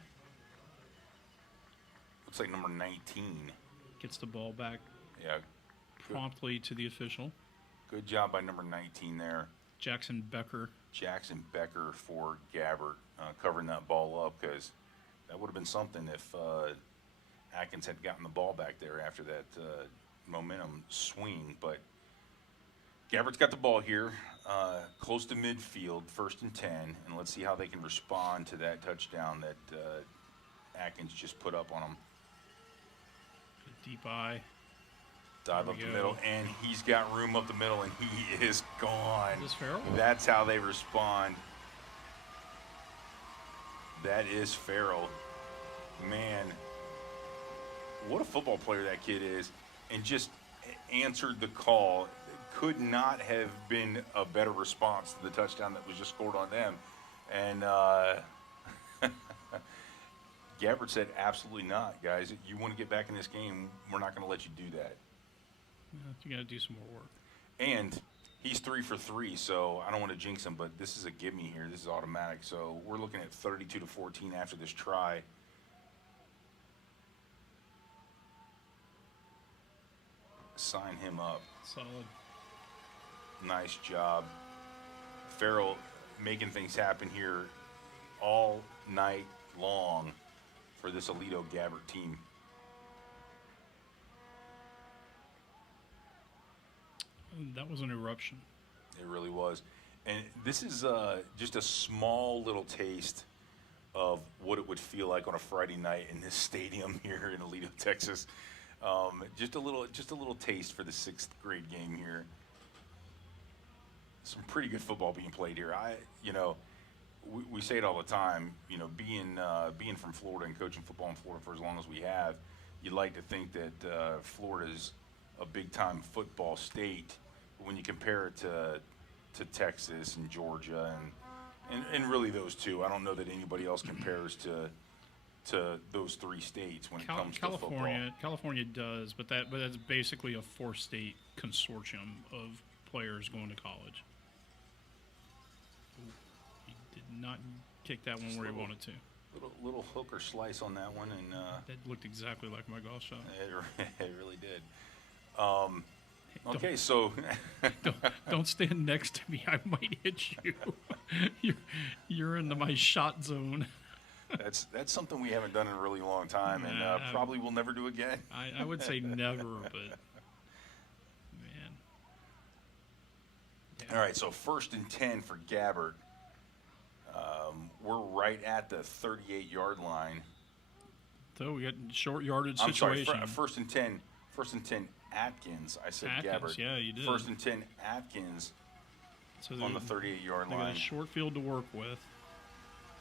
looks like number 19 gets the ball back promptly to the official. Good job by number 19 there. Jackson Becker for Gabbert, covering that ball up, because that would have been something if Atkins had gotten the ball back there after that momentum swing. But Gabbert's got the ball here, close to midfield, 1st and 10, and let's see how they can respond to that touchdown that Atkins just put up on them. Deep eye. Dive up the middle, and he's got room up the middle, and he is gone. Is this Farrell? That's how they respond. That is Farrell. Man, what a football player that kid is, and just answered the call. Could not have been a better response to the touchdown that was just scored on them. And Gabbert said, absolutely not, guys. You want to get back in this game, we're not going to let you do that. You got to do some more work. And he's 3 for 3, so I don't want to jinx him, but this is a gimme here. This is automatic. So we're looking at 32-14 after this try. Sign him up. Solid. Nice job. Farrell making things happen here all night long for this Aledo Gabbert team. That was an eruption. It really was. And this is just a small little taste of what it would feel like on a Friday night in this stadium here in Aledo, Texas. Just a little taste for the 6th grade game here. Some pretty good football being played here. We say it all the time. Being from Florida and coaching football in Florida for as long as we have, you'd like to think that Florida's a big-time football state. But when you compare it to Texas and Georgia and really those two, I don't know that anybody else compares to those 3 states when it comes to football. California does, but that's basically a 4-state consortium of players going to college. Ooh, he did not kick that one where he wanted to. Little hook or slice on that one, and that looked exactly like my golf shot. It really did. Okay, so don't stand next to me. I might hit you. You're in my shot zone. That's something we haven't done in a really long time, and probably will never do again. I would say never, but man. Yeah. All right, so 1st and 10 for Gabbert. We're right at the 38-yard line. So we got short yardage I'm situation. sorry, 1st and 10 Atkins. I said Atkins, Gabbert. yeah, you did. 1st and 10 Atkins on the 38-yard they line. got a short field to work with.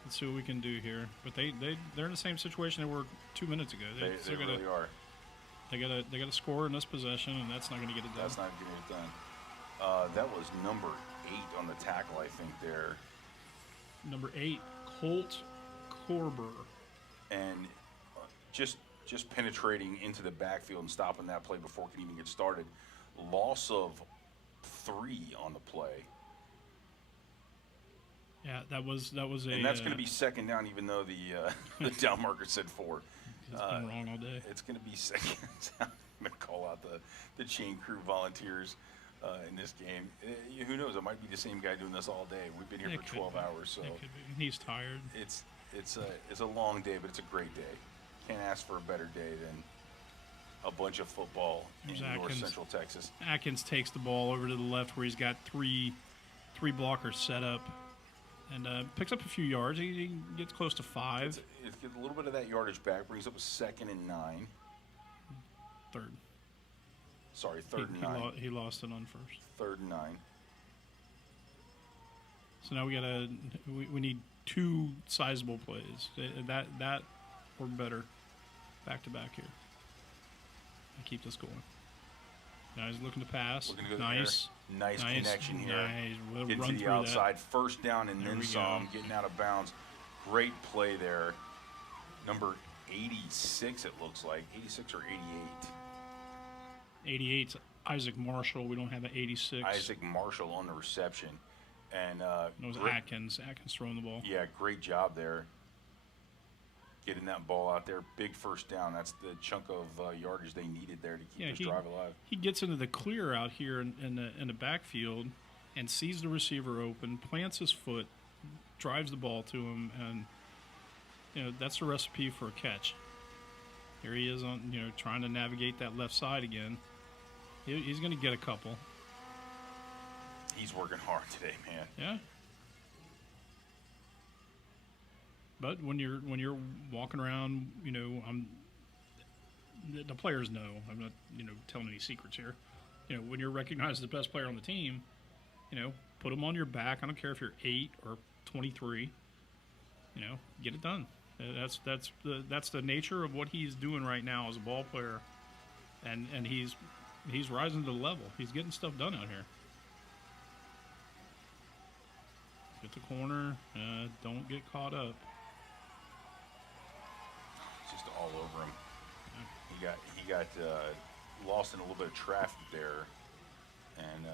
Let's see what we can do here. But they're in the same situation they were 2 minutes ago. They really are. They got to score in this possession, and that's not going to get it done. That's not getting it done. That was number 8 on the tackle, I think, there. Number 8, Colt Korber. And just penetrating into the backfield and stopping that play before it can even get started. Loss of 3 on the play. Yeah, that was a. And that's going to be 2nd down, even though the down marker said 4. It's been wrong all day. It's going to be 2nd down. I'm going to call out the chain crew volunteers in this game. Who knows? It might be the same guy doing this all day. We've been here for 12 hours, so it could be. He's tired. It's a long day, but it's a great day. Can't ask for a better day than a bunch of football in North Central Texas. Atkins takes the ball over to the left where he's got three blockers set up and picks up a few yards. He gets close to 5. It's a little bit of that yardage back. Brings up a 2nd and 9. Third. Sorry, 3rd and 9. He lost it on 1st. 3rd and 9. So now we need 2 sizable plays. That or better, back to back here. And keep this going. Now he's looking to pass. Nice connection here. Nice. We'll Get run to the outside. That. 1st down and then some. Getting out of bounds. Great play there. Number 86, it looks like. 86 or 88. 88's Isaac Marshall. We don't have an 86. Isaac Marshall on the reception. And it was Atkins. Atkins throwing the ball. Yeah, great job there. Getting that ball out there. Big 1st down. That's the chunk of yardage they needed there to keep this drive alive. He gets into the clear out here in the backfield and sees the receiver open, plants his foot, drives the ball to him, and that's the recipe for a catch. Here he is on trying to navigate that left side again. He's going to get a couple. He's working hard today, man. Yeah. But when you're walking around, the players know. I'm not, telling any secrets here. When you're recognized as the best player on the team, put them on your back. I don't care if you're 8 or 23. Get it done. That's the nature of what he's doing right now as a ball player, and he's rising to the level. He's getting stuff done out here. Get the corner. Don't get caught up. all over him. He got lost in a little bit of traffic there, and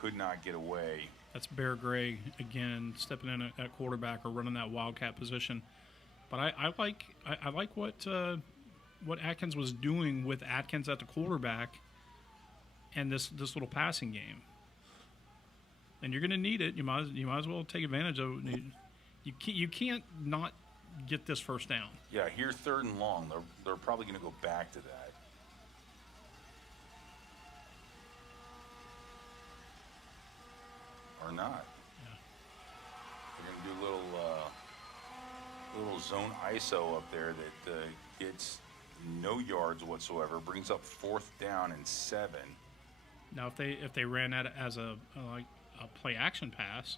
could not get away. That's Bear Gray again, stepping in at quarterback or running that wildcat position. But I like what Atkins was doing with Atkins at the quarterback, and this little passing game. And you're going to need it. You might as well take advantage of it. You can't not get this first down. Yeah, here 3rd and long. They're probably going to go back to that. Or not. Yeah. They're going to do a little zone ISO up there that gets no yards whatsoever. Brings up 4th down and 7. Now, if they ran that as a play action pass,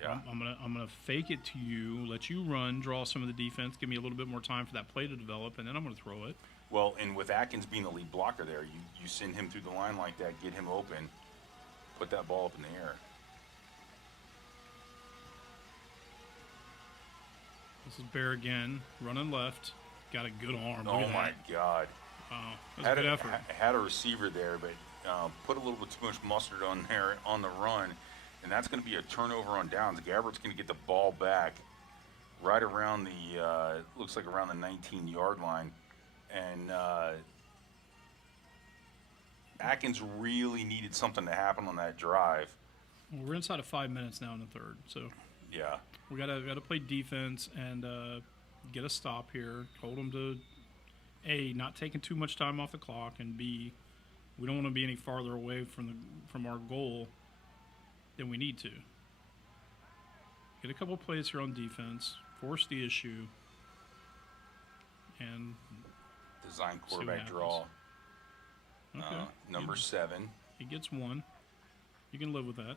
yeah, I'm gonna fake it to you, let you run, draw some of the defense, give me a little bit more time for that play to develop, and then I'm gonna throw it. Well, and with Atkins being the lead blocker there, you send him through the line like that, get him open, put that ball up in the air. This is Bear again, running left, got a good arm. Oh my God! Wow, that's a good effort. Had a receiver there, but put a little bit too much mustard on there on the run, and that's going to be a turnover on downs. Gabbert's going to get the ball back right around the looks like around the 19-yard line, and Atkins really needed something to happen on that drive. Well, we're inside of 5 minutes now in the 3rd, so yeah, we gotta play defense and get a stop here. Hold them to A, not taking too much time off the clock, and B, we don't want to be any farther away from our goal than we need to. Get a couple plays here on defense, force the issue, and design quarterback draw. Okay. Number 7. He gets 1. You can live with that.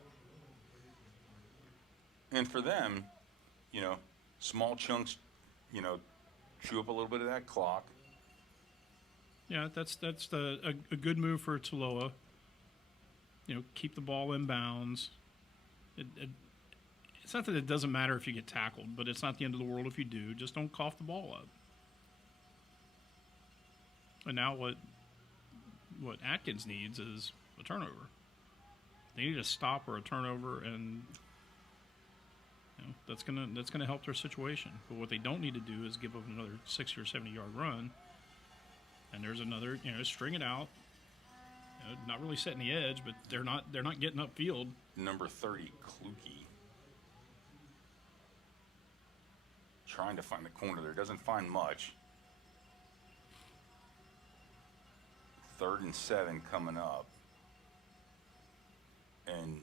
And for them, small chunks, chew up a little bit of that clock. Yeah, that's a good move for Taloa. Keep the ball in bounds. It's not that it doesn't matter if you get tackled, but it's not the end of the world if you do. Just don't cough the ball up. And now what Atkins needs is a turnover. They need a stop or a turnover, and that's gonna help their situation. But what they don't need to do is give up another 60 or 70-yard run. And there's another, string it out. Not really setting the edge, but they're not getting upfield. Number 30, Kluke. Trying to find the corner there. Doesn't find much. 3rd and 7 coming up. And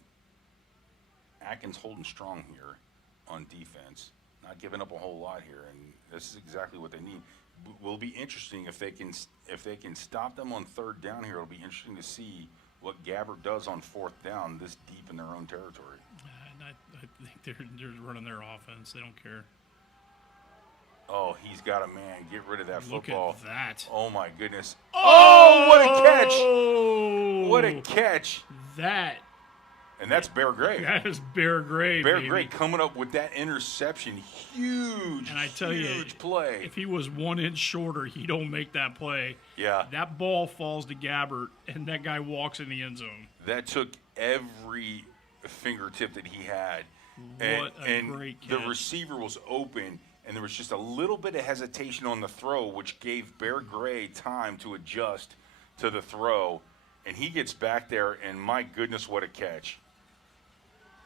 Atkins holding strong here on defense. Not giving up a whole lot here, and this is exactly what they need. Will be interesting if they can stop them on 3rd down here. It'll be interesting to see what Gabbert does on 4th down this deep in their own territory. I think they're running their offense. They don't care. Oh, he's got a man. Get rid of that football. Look at that. Oh my goodness. Oh, what a catch! What a catch! That. And that's Bear Gray. That is Bear Gray. Bear Gray coming up with that interception. Huge, and I tell huge play. If he was 1 inch shorter, he don't make that play. Yeah. That ball falls to Gabbert, and that guy walks in the end zone. That took every fingertip that he had. What a great catch. The receiver was open, and there was just a little bit of hesitation on the throw, which gave Bear Gray time to adjust to the throw. And he gets back there, and my goodness, what a catch.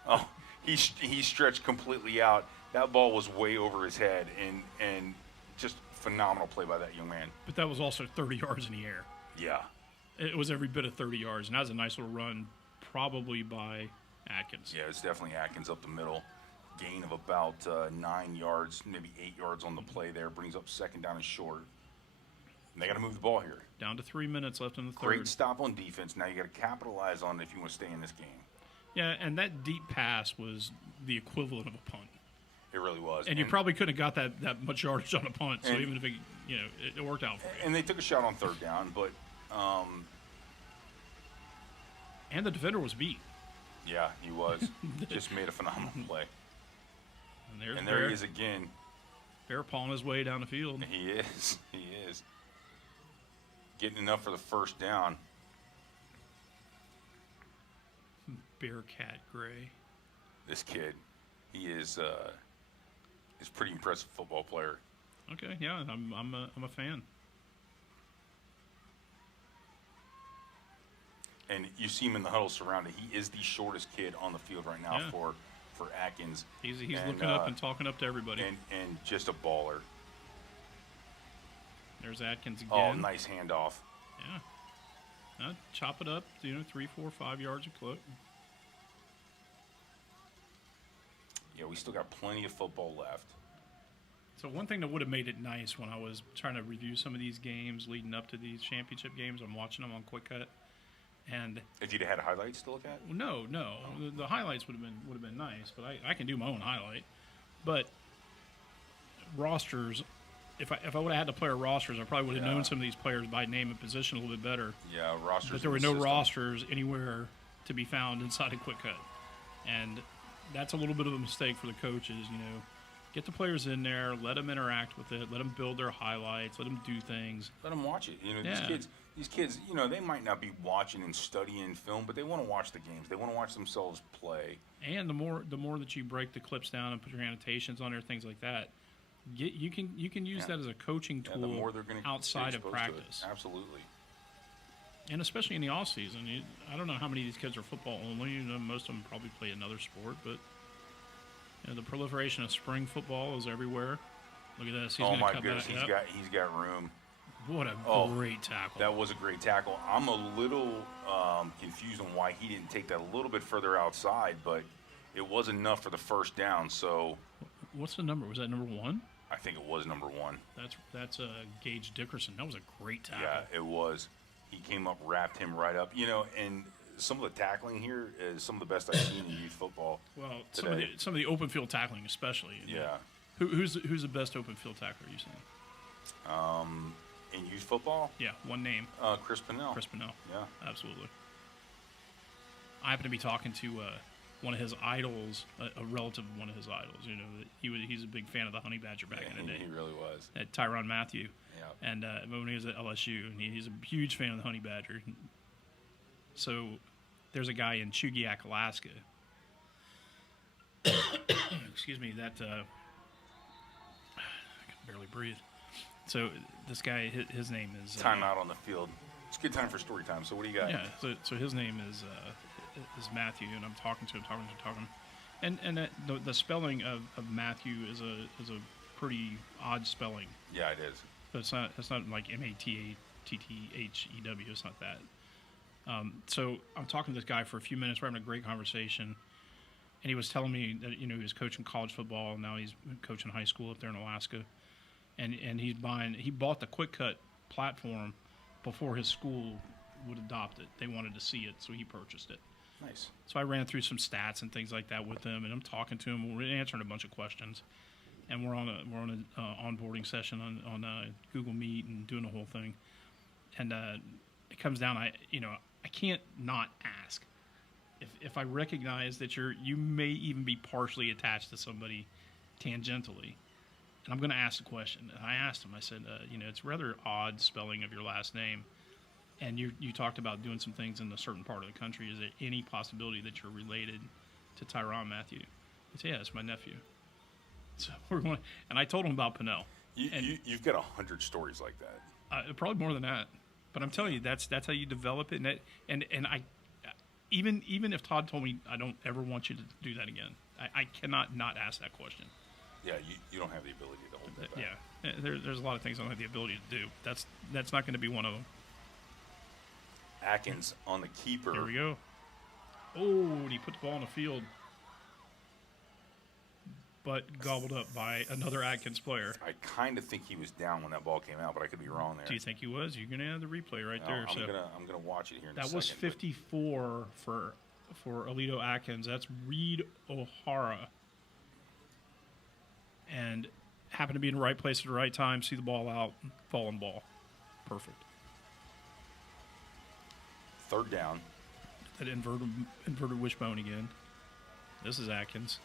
Oh, he stretched completely out. That ball was way over his head, and just phenomenal play by that young man. But that was also 30 yards in the air. Yeah. It was every bit of 30 yards, and that was a nice little run, probably by Atkins. Yeah, it's definitely Atkins up the middle. Gain of about 9 yards, maybe 8 yards on the play there. Brings up 2nd down and short. And they got to move the ball here. Down to 3 minutes left in the 3rd. Great stop on defense. Now you got to capitalize on it if you want to stay in this game. Yeah, and that deep pass was the equivalent of a punt. It really was. And you probably couldn't have got that much yardage on a punt. So even if it worked out for you. And they took a shot on 3rd down, but and the defender was beat. Yeah, he was. Just made a phenomenal play. And there he is again. Bear pawing his way down the field. He is. He is. Getting enough for the first down. Bearcat Gray. This kid, he is a pretty impressive football player. Okay, yeah, I'm a fan. And you see him in the huddle surrounded. He is the shortest kid on the field right now for Atkins. He's looking up and talking up to everybody. And just a baller. There's Atkins again. Oh, nice handoff. Yeah. Chop it up, 3, 4, 5 yards a clip. Yeah, we still got plenty of football left. So one thing that would have made it nice when I was trying to review some of these games leading up to these championship games, I'm watching them on QwikCut, and if you'd have had highlights to look at, no, the highlights would have been nice, but I can do my own highlight. But rosters, if I would have had to player rosters, I probably would have known some of these players by name and position a little bit better. Yeah, rosters. But there were no rosters anywhere to be found inside of QwikCut, and that's a little bit of a mistake for the coaches. Get the players in there, let them interact with it, let them build their highlights, let them do things. Let them watch it. These kids, they might not be watching and studying film, but they want to watch the games. They want to watch themselves play. And the more that you break the clips down and put your annotations on there, things like that, you can use that as a coaching tool the more they're gonna outside of practice. Absolutely. And especially in the off season, I don't know how many of these kids are football only. Most of them probably play another sport, but the proliferation of spring football is everywhere. Look at this. He's oh my cut goodness, that. he's got room. What a great tackle! That was a great tackle. I'm a little confused on why he didn't take that a little bit further outside, but it was enough for the first down. So, what's the number? Was that number 1? I think it was number 1. That's Gage Dickerson. That was a great tackle. Yeah, it was. He came up, wrapped him right up. And some of the tackling here is some of the best I've seen in youth football. Well, some of the open field tackling, especially. Yeah. Who's the best open field tackler you've seen? In youth football? Yeah, one name. Chris Pennell. Chris Pennell. Yeah. Absolutely. I happened to be talking to one of his idols, a relative of one of his idols. He's a big fan of the Honey Badger back in the day. He really was. Tyrann Mathieu. Yeah. And when he was at LSU, and he's a huge fan of the Honey Badger. So there's a guy in Chugiak, Alaska. Excuse me, that I can barely breathe. So this guy, his name is time out on the field. It's a good time for story time. So what do you got? Yeah. So his name is Matthew, and I'm talking to him, and the spelling of Matthew is a pretty odd spelling. Yeah, it is. But it's not like MATATTHEW. It's not that. So I'm talking to this guy for a few minutes. We're having a great conversation, and he was telling me that he was coaching college football, and now he's coaching high school up there in Alaska, and he bought the QwikCut platform before his school would adopt it. They wanted to see it, so he purchased it. Nice. So I ran through some stats and things like that with him, and I'm talking to him. We're answering a bunch of questions, and we're on an onboarding session on Google Meet and doing the whole thing, and it comes down. I can't not ask if I recognize that you may even be partially attached to somebody tangentially, and I'm going to ask the question. And I asked him. I said, it's rather odd spelling of your last name, and you talked about doing some things in a certain part of the country. Is there any possibility that you're related to Tyrann Mathieu? He said, yeah, it's my nephew. So we're going, and I told him about Pennell. You've got 100 stories like that. Probably more than that. But I'm telling you, that's how you develop it. And I, even if Todd told me I don't ever want you to do that again, I cannot not ask that question. Yeah, you don't have the ability to hold that back. Yeah, there's a lot of things I don't have the ability to do. That's not going to be one of them. Atkins on the keeper. Here we go. Oh, and he put the ball on the field, but gobbled up by another Atkins player. I kind of think he was down when that ball came out, but I could be wrong there. Do you think he was? You're going to have the replay right there. I'm gonna watch it here in a second. That was 54 for Aledo Atkins. That's Reed O'Hara. And happened to be in the right place at the right time, see the ball out, falling ball. Perfect. Third down. That inverted wishbone again. This is Atkins.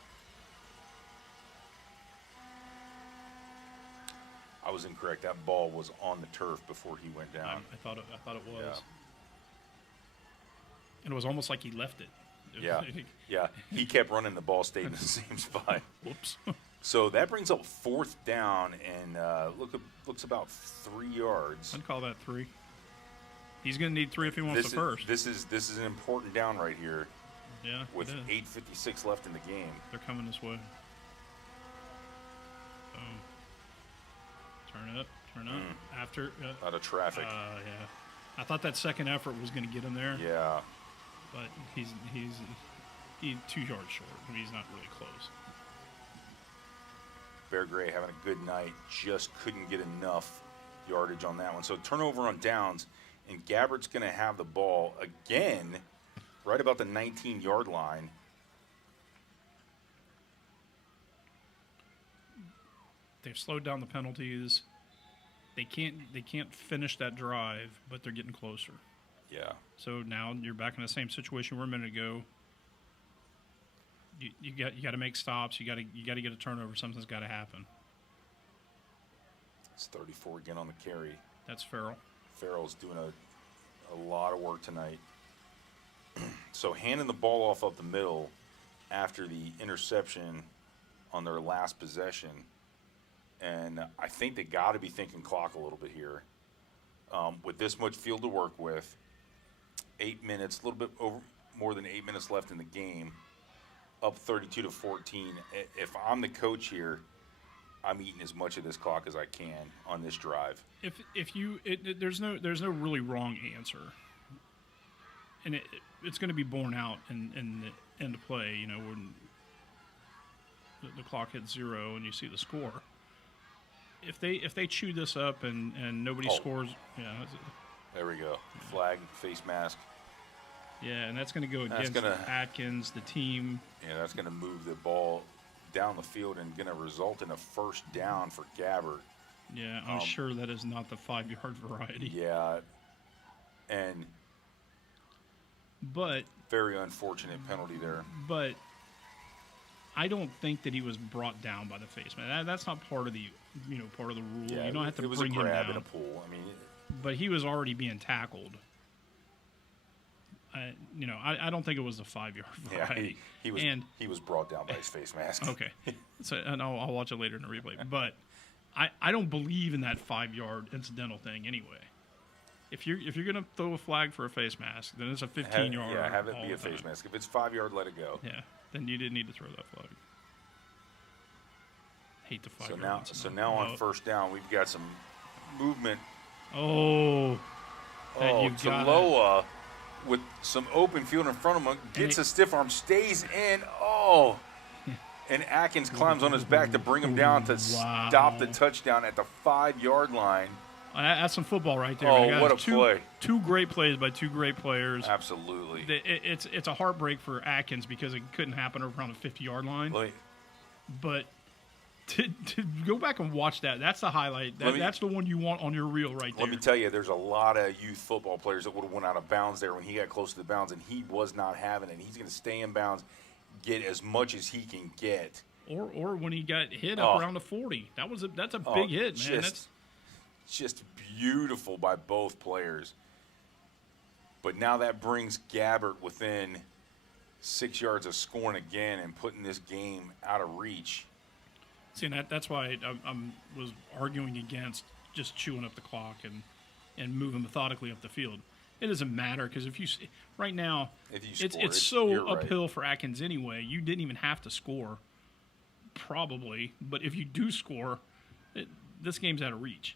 was incorrect. That ball was on the turf before he went down. I thought it was. Yeah. And it was almost like he left it. Yeah, yeah. He kept running. The ball stayed in the same spot. Whoops. So that brings up 4th down, and looks about 3 yards. I'd call that 3. He's going to need 3 if he wants the first. This is an important down right here. Yeah. With 8:56 left in the game. They're coming this way. Boom. Turn up. After. Out of traffic. Yeah. I thought that second effort was going to get him there. Yeah. But he's 2 yards short. I mean, he's not really close. Bear Gray having a good night. Just couldn't get enough yardage on that one. So turnover on downs, and Gabbert's going to have the ball again right about the 19-yard line. They've slowed down the penalties. They can't finish that drive, but they're getting closer. Yeah. So now you're back in the same situation we were a minute ago. You got to make stops. You got to get a turnover. Something's got to happen. It's 34 again on the carry. That's Farrell. Farrell's doing a lot of work tonight. So handing the ball off up the middle after the interception on their last possession. And I think they got to be thinking clock a little bit here. With this much field to work with, 8 minutes, a little bit over more than 8 minutes left in the game, up 32-14. If I'm the coach here, I'm eating as much of this clock as I can on this drive. There's no really wrong answer, and it's going to be borne out in the end of play. You know, when the clock hits 0 and you see the score. If they chew this up and nobody scores, yeah. There we go. Flag, face mask. Yeah, and that's going to go against Atkins, the team. Yeah, that's going to move the ball down the field and going to result in a first down for Gabbert. Yeah, I'm sure that is not the 5-yard variety. Yeah, but very unfortunate penalty there. But I don't think that he was brought down by the face man. That's not part of the rule. Yeah, you don't have to it was bring a grab him down. in a pool. I mean, but he was already being tackled. I don't think it was the 5-yard variety. Yeah, he was brought down by his face mask. Okay, so and I'll watch it later in the replay. But I don't believe in that 5-yard incidental thing anyway. If you're gonna throw a flag for a face mask, then it's a 15-yard. Yeah, have it be a face mask. If it's 5-yard, let it go. Yeah, then you didn't need to throw that flag. Hate the 5-yard. So now on first down, we've got some movement. Taloa with some open field in front of him gets a stiff arm, stays in. And Atkins climbs on his back to bring him down to stop the touchdown at the 5-yard line. That's some football right there. What a play. Two great plays by two great players. Absolutely. It's a heartbreak for Atkins because it couldn't happen around the 50-yard line. But to go back and watch that, that's the highlight. That's the one you want on your reel right there. Let me tell you, there's a lot of youth football players that would have went out of bounds there when he got close to the bounds, and he was not having it. He's going to stay in bounds, get as much as he can get. Or when he got hit up around the 40. That's a big hit, man. Just beautiful by both players. But now that brings Gabbert within 6 yards of scoring again and putting this game out of reach. See, and that's why I was arguing against just chewing up the clock and moving methodically up the field. It doesn't matter because right now it's so uphill for Atkins anyway. You didn't even have to score, probably. But if you do score, this game's out of reach.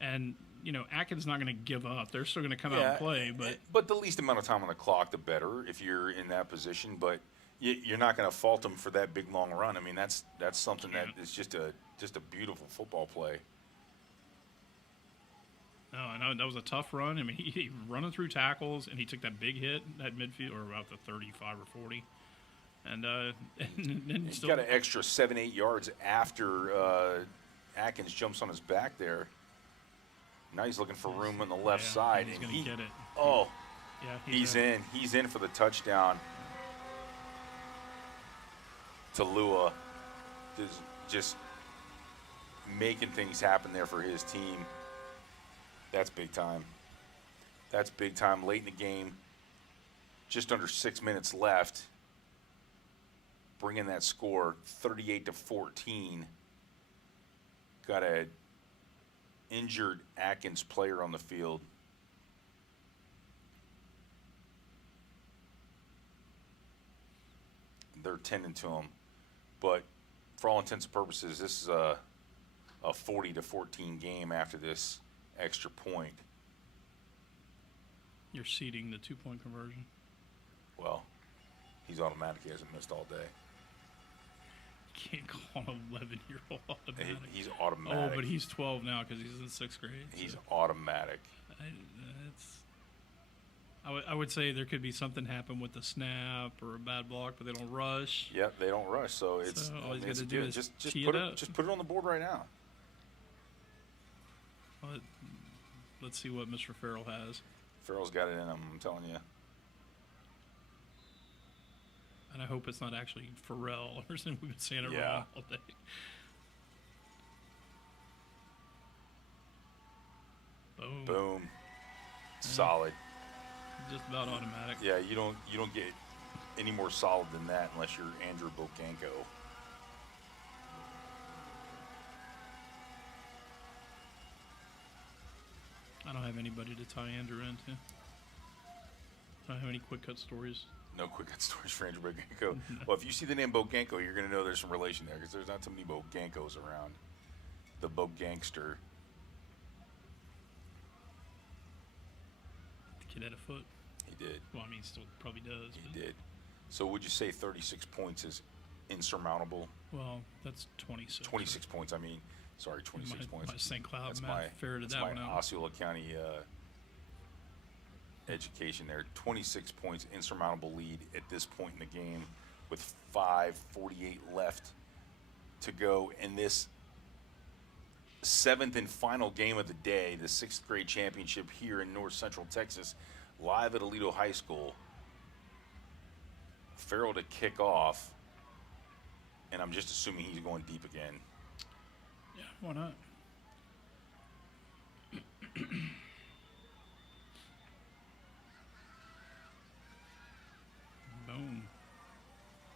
And, Atkins not going to give up. They're still going to come out and play. But the least amount of time on the clock, the better if you're in that position. But you're not going to fault them for that big, long run. I mean, that's something that is just a beautiful football play. No, I know that was a tough run. I mean, he running through tackles, and he took that big hit at midfield, or about the 35 or 40. And he's got an extra 7-8 yards after Atkins jumps on his back there. Now he's looking for room on the left side, and he's get it. He's in. He's in for the touchdown. Talua just making things happen there for his team. That's big time. That's big time. Late in the game, just under 6 minutes left. Bringing that score 38-14. Got a injured Atkins player on the field. They're tending to him, but for all intents and purposes, this is a 40-14 game after this extra point. You're seeding the 2-point conversion. Well, he's automatic. He hasn't missed all day. You can't call an 11-year-old automatic. He's automatic. Oh, but he's 12 now because he's in 6th grade. He's automatic. I would say there could be something happen with the snap or a bad block, but they don't rush. Yep, they don't rush. So it's all he's got to do good. is just tee put it it up. just put it on the board right now. Let's see what Mr. Farrell has. Farrell's got it in him. I'm telling you. And I hope it's not actually Pharrell or something. We've been saying it Yeah. wrong all day. Boom. Boom. Solid. Just about automatic. Yeah, you don't get any more solid than that unless you're Andrew Bokanko. I don't have anybody to tie Andrew into. I don't have any quick cut stories. No QwikCut stories for Andrew Bokanko. Well, if you see the name Bokanko, you're going to know there's some relation there because there's not too many Bokankos around. The Bogangster. The kid had a foot. He did. Well, I mean, he still probably does. He did. So would you say 36 points is insurmountable? Well, that's 26. 26 points, I mean. Sorry, 26 points. My St. Cloud That's math ferreted that's that my one out. Osceola County education there. 26 points, insurmountable lead at this point in the game with 5:48 left to go in this 7th and final game of the day, the 6th grade championship here in North Central Texas, live at Aledo High School. Farrell to kick off, and I'm just assuming he's going deep again. Yeah, why not? Boom.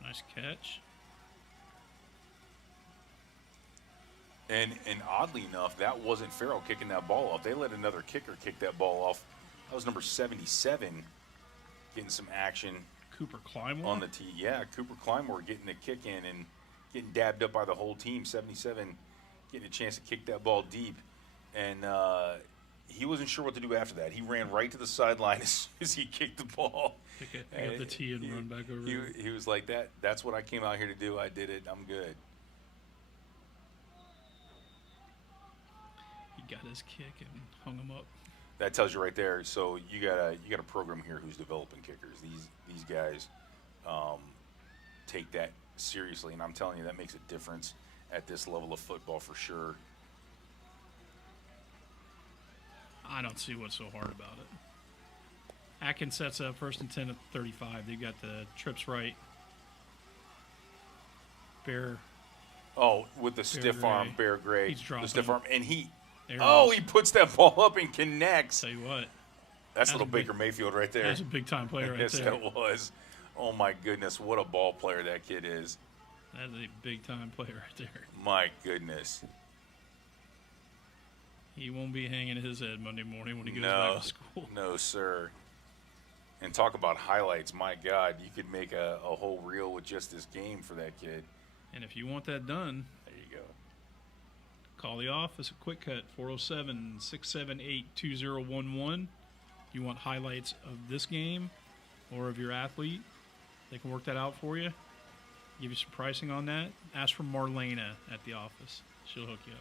Nice catch. And oddly enough, that wasn't Farrell kicking that ball off. They let another kicker kick that ball off. That was number 77 getting some action Cooper Climore on the tee. Yeah, Cooper Climore getting the kick in and getting dabbed up by the whole team. 77 getting a chance to kick that ball deep. And he wasn't sure what to do after that. He ran right to the sideline as soon as he kicked the ball. Pick up the tee and run back over. He was like, that's what I came out here to do. I did it. I'm good. He got his kick and hung him up. That tells you right there. So you got a program here who's developing kickers. These guys take that seriously, and I'm telling you that makes a difference at this level of football for sure. I don't see what's so hard about it. Atkins sets up 1st and 10 at 35. They've got the trips right. Bear. Oh, with the stiff arm, Bear Gray. He's dropping. The stiff arm, and he He puts that ball up and connects. Tell you what. That's little Baker Mayfield right there. That's a big time player right yes, there. that was. Oh my goodness, what a ball player that kid is. That's a big time player right there. My goodness. He won't be hanging his head Monday morning when he goes back to school. No, sir. And talk about highlights. My God, you could make a whole reel with just this game for that kid. And if you want that done, there you go. Call the office at QwikCut, 407-678-2011. You want highlights of this game or of your athlete, they can work that out for you. Give you some pricing on that. Ask for Marlena at the office. She'll hook you up.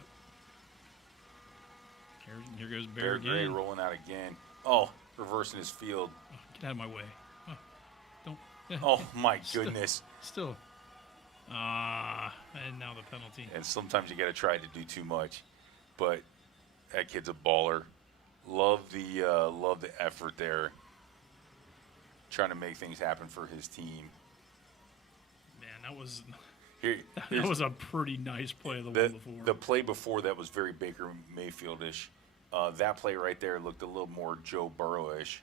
Here goes Bear again. Gray rolling out again. Oh, reversing his field. Oh, get out of my way. Oh, don't. Oh, my goodness. Still. And now the penalty. And sometimes you got to try to do too much. But that kid's a baller. Love the effort there. Trying to make things happen for his team. Man, that was. That was a pretty nice play. The one before. The play before that was very Baker Mayfield-ish. That play right there looked a little more Joe Burrow-ish.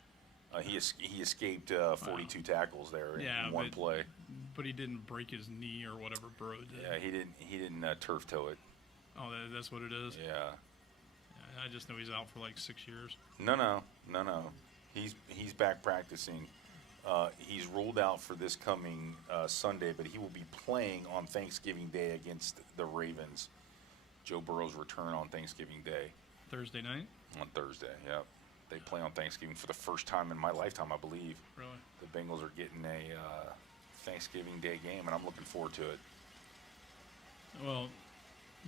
He escaped 42 tackles there in one play. But he didn't break his knee or whatever Burrow did. Yeah, he didn't turf toe it. Oh, that's what it is? Yeah. I just know he's out for like 6 years. No. He's back practicing. He's ruled out for this coming Sunday, but he will be playing on Thanksgiving Day against the Ravens. Joe Burrow's return on Thanksgiving Day. Thursday night? On Thursday, yep. They play on Thanksgiving for the first time in my lifetime, I believe. Really? The Bengals are getting a Thanksgiving Day game, and I'm looking forward to it. Well,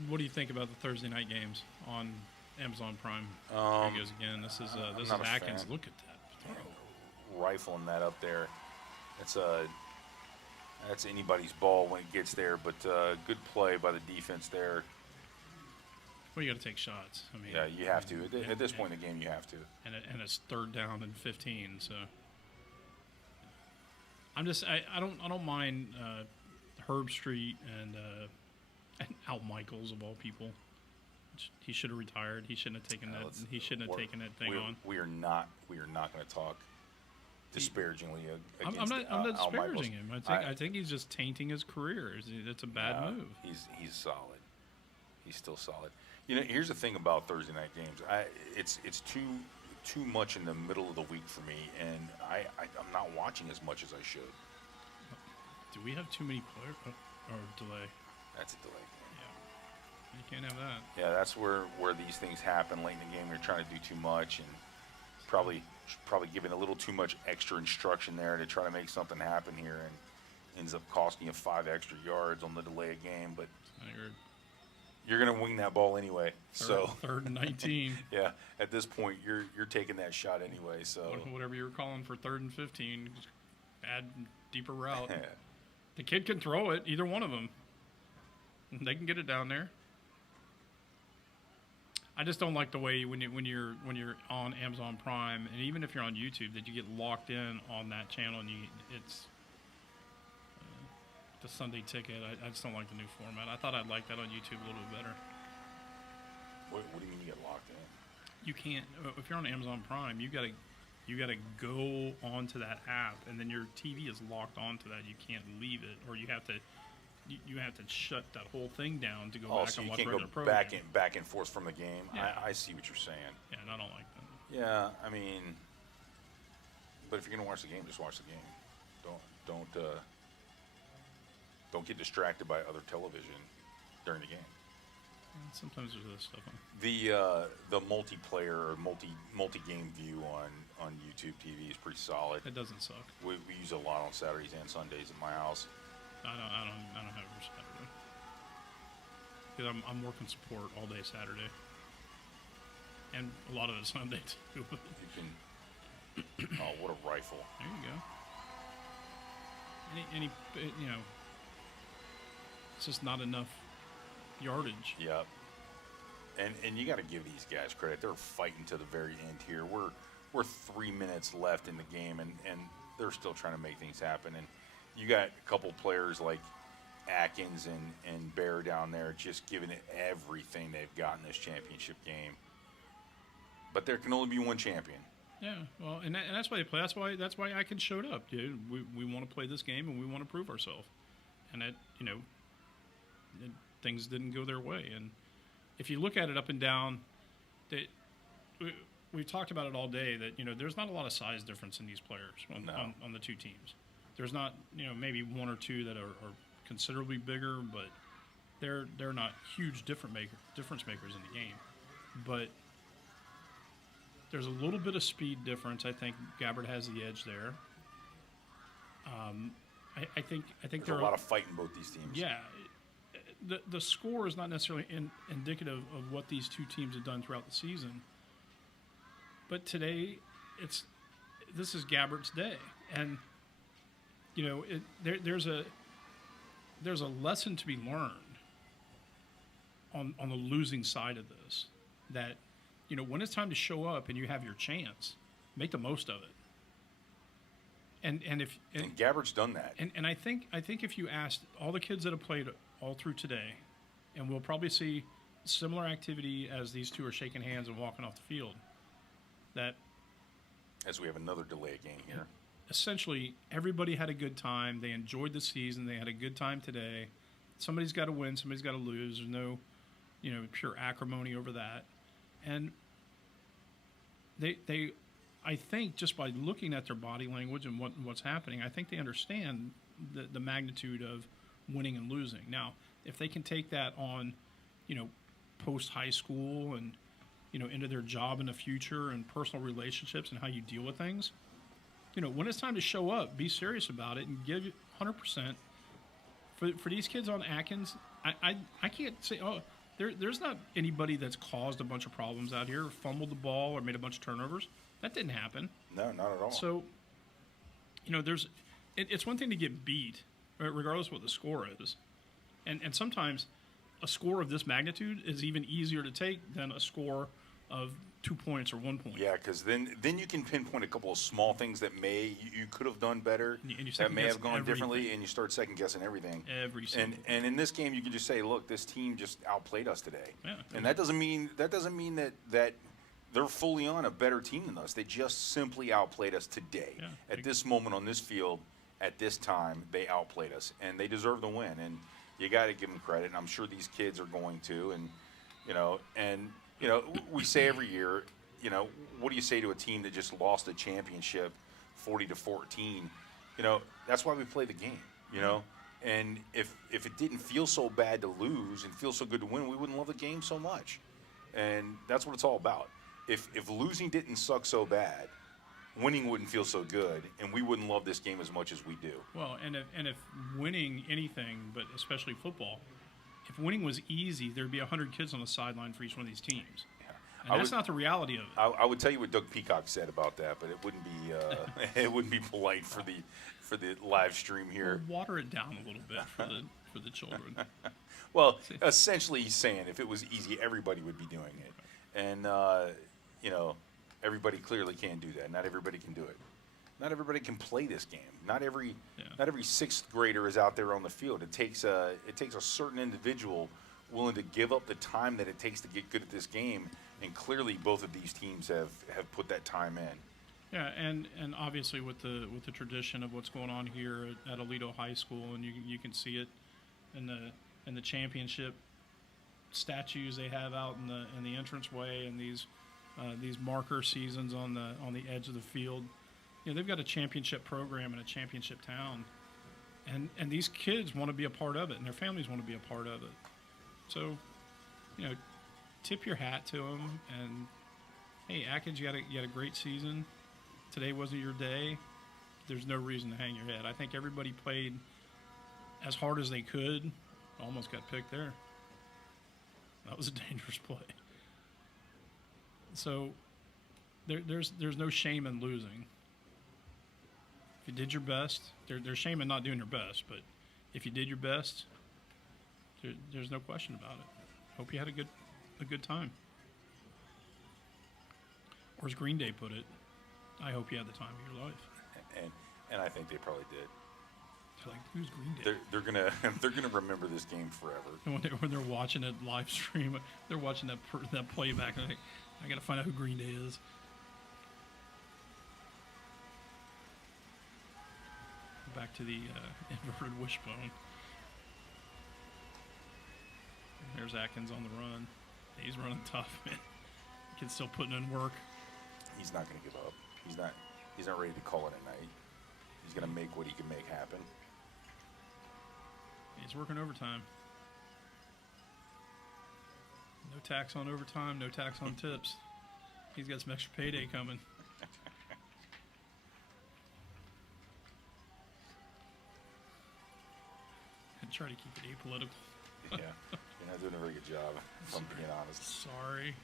what do you think about the Thursday night games on Amazon Prime? Here he goes again. This is Atkins. Fan. Look at that throw. Rifling that up there. That's anybody's ball when it gets there, but good play by the defense there. Well, you got to take shots. I mean, yeah, you have to. At this point in the game, you have to. And it's 3rd down and 15. So I don't mind Herb Street and Al Michaels of all people. He should have retired. He shouldn't have taken that. He shouldn't have taken that thing on. We are not going to talk disparagingly against I'm not Al Michaels. disparaging him. I think he's just tainting his career. It's a bad move. He's solid. He's still solid. You know, here's the thing about Thursday night games. It's too much in the middle of the week for me, and I'm not watching as much as I should. Do we have too many players or delay? That's a delay. You can't have that. Yeah, that's where these things happen late in the game. You're trying to do too much and probably giving a little too much extra instruction there to try to make something happen here, and ends up costing you 5 extra yards on the delay of game. But you're going to wing that ball anyway. Third and 19. Yeah, at this point you're taking that shot anyway. So whatever you were calling for 3rd and 15, just add deeper route. The kid can throw it. Either one of them, they can get it down there. I just don't like the way when you're on Amazon Prime, and even if you're on YouTube, that you get locked in on that channel, and it's the Sunday Ticket. I just don't like the new format. I thought I'd like that on YouTube a little bit better. What do you mean you get locked in? You can't. If you're on Amazon Prime, you gotta go onto that app, and then your TV is locked onto that. You can't leave it, or you have to shut that whole thing down to go back so and you watch can't regular go programming. back and forth from the game. Yeah. I see what you're saying. Yeah, and I don't like that. Yeah, I mean, but if you're gonna watch the game, just watch the game. Don't get distracted by other television during the game. And sometimes there's other stuff on. The multiplayer or multi-game view on YouTube TV is pretty solid. It doesn't suck. We use it a lot on Saturdays and Sundays at my house. I don't have it Saturday because I'm working support all day Saturday, and a lot of it Sunday too. You can. Oh, what a rifle! There you go. Any it's just not enough yardage. Yep. And you got to give these guys credit. They're fighting to the very end here. We're 3 minutes left in the game, and they're still trying to make things happen. And you got a couple players like Atkins and Bear down there just giving it everything they've got in this championship game. But there can only be one champion. Yeah, well, and that's why they play. That's why Atkins showed up, dude. We want to play this game, and we want to prove ourselves. And things didn't go their way. And if you look at it up and down, we've talked about it all day that there's not a lot of size difference in these players on the two teams. There's not maybe one or two that are considerably bigger, but they're not huge difference makers in the game. But there's a little bit of speed difference. I think Gabbert has the edge there. I think there's a lot of fight in both these teams. Yeah. The score is not necessarily indicative of what these two teams have done throughout the season. But today, this is Gabbert's day, and there's a lesson to be learned on the losing side of this. That when it's time to show up and you have your chance, make the most of it. And And Gabbert's done that. And I think if you asked all the kids that have played all through today, and we'll probably see similar activity as these two are shaking hands and walking off the field, that As we have another delay game here. essentially everybody had a good time. They enjoyed the season. They had a good time today. Somebody's got to win. Somebody's got to lose. There's no, pure acrimony over that. And they I think just by looking at their body language and what's happening, I think they understand the magnitude of winning and losing. Now, if they can take that on, post high school and, into their job in the future and personal relationships and how you deal with things, when it's time to show up, be serious about it and give 100%. For these kids on Atkins, I can't say, there's not anybody that's caused a bunch of problems out here, fumbled the ball or made a bunch of turnovers. That didn't happen. No, not at all. So, it's one thing to get beat, regardless of what the score is. And sometimes a score of this magnitude is even easier to take than a score of 2 points or 1 point. Yeah, because then you can pinpoint a couple of small things that you could have done better, And you that may have gone everything. differently, and you start second guessing everything. Every single And in this game, you can just say, look, this team just outplayed us today. Yeah. And that doesn't mean that they're fully on a better team than us. They just simply outplayed us today. Yeah. At this moment on this field, at this time, they outplayed us, and they deserve the win. And you got to give them credit, and I'm sure these kids are going to. And we say every year, what do you say to a team that just lost a championship 40-14? That's why we play the game, And if it didn't feel so bad to lose and feel so good to win, we wouldn't love the game so much. And that's what it's all about. If losing didn't suck so bad, winning wouldn't feel so good, and we wouldn't love this game as much as we do. Well, and if winning anything, but especially football, if winning was easy, there'd be 100 kids on the sideline for each one of these teams. And that's not the reality of it. I would tell you what Doug Peacock said about that, but it wouldn't be it wouldn't be polite for the live stream here. We'll water it down a little bit for the children. Well, essentially, he's saying if it was easy, everybody would be doing it, and everybody clearly can't do that. Not everybody can do it. Not everybody can play this game. Not every sixth grader is out there on the field. It takes a certain individual willing to give up the time that it takes to get good at this game, and clearly both of these teams have put that time in. Yeah, and obviously with the tradition of what's going on here at Aledo High School, and you can see it in the championship statues they have out in the entranceway, and these marker seasons on the edge of the field. They've got a championship program in a championship town, and these kids want to be a part of it, and their families want to be a part of it. So, tip your hat to them, and hey, Atkins, you had a great season. Today wasn't your day. There's no reason to hang your head. I think everybody played as hard as they could. Almost got picked there. That was a dangerous play. So there's no shame in losing. If you did your best, there's shame in not doing your best, but if you did your best, there's no question about it. Hope you had a good time. Or as Green Day put it, I hope you had the time of your life. And I think they probably did. They're like, who's Green Day? They're gonna remember this game forever. And when they're watching it live stream, they're watching that playback. And I got to find out who Green Day is. Back to the inverted wishbone. There's Atkins on the run. He's running tough, man. Kid's still putting in work. He's not going to give up. He's not ready to call it a night. He's going to make what he can make happen. He's working overtime. No tax on overtime, no tax on tips. He's got some extra payday coming. And try to keep it apolitical. Yeah, you're not doing a very good job, if I'm being honest. Sorry.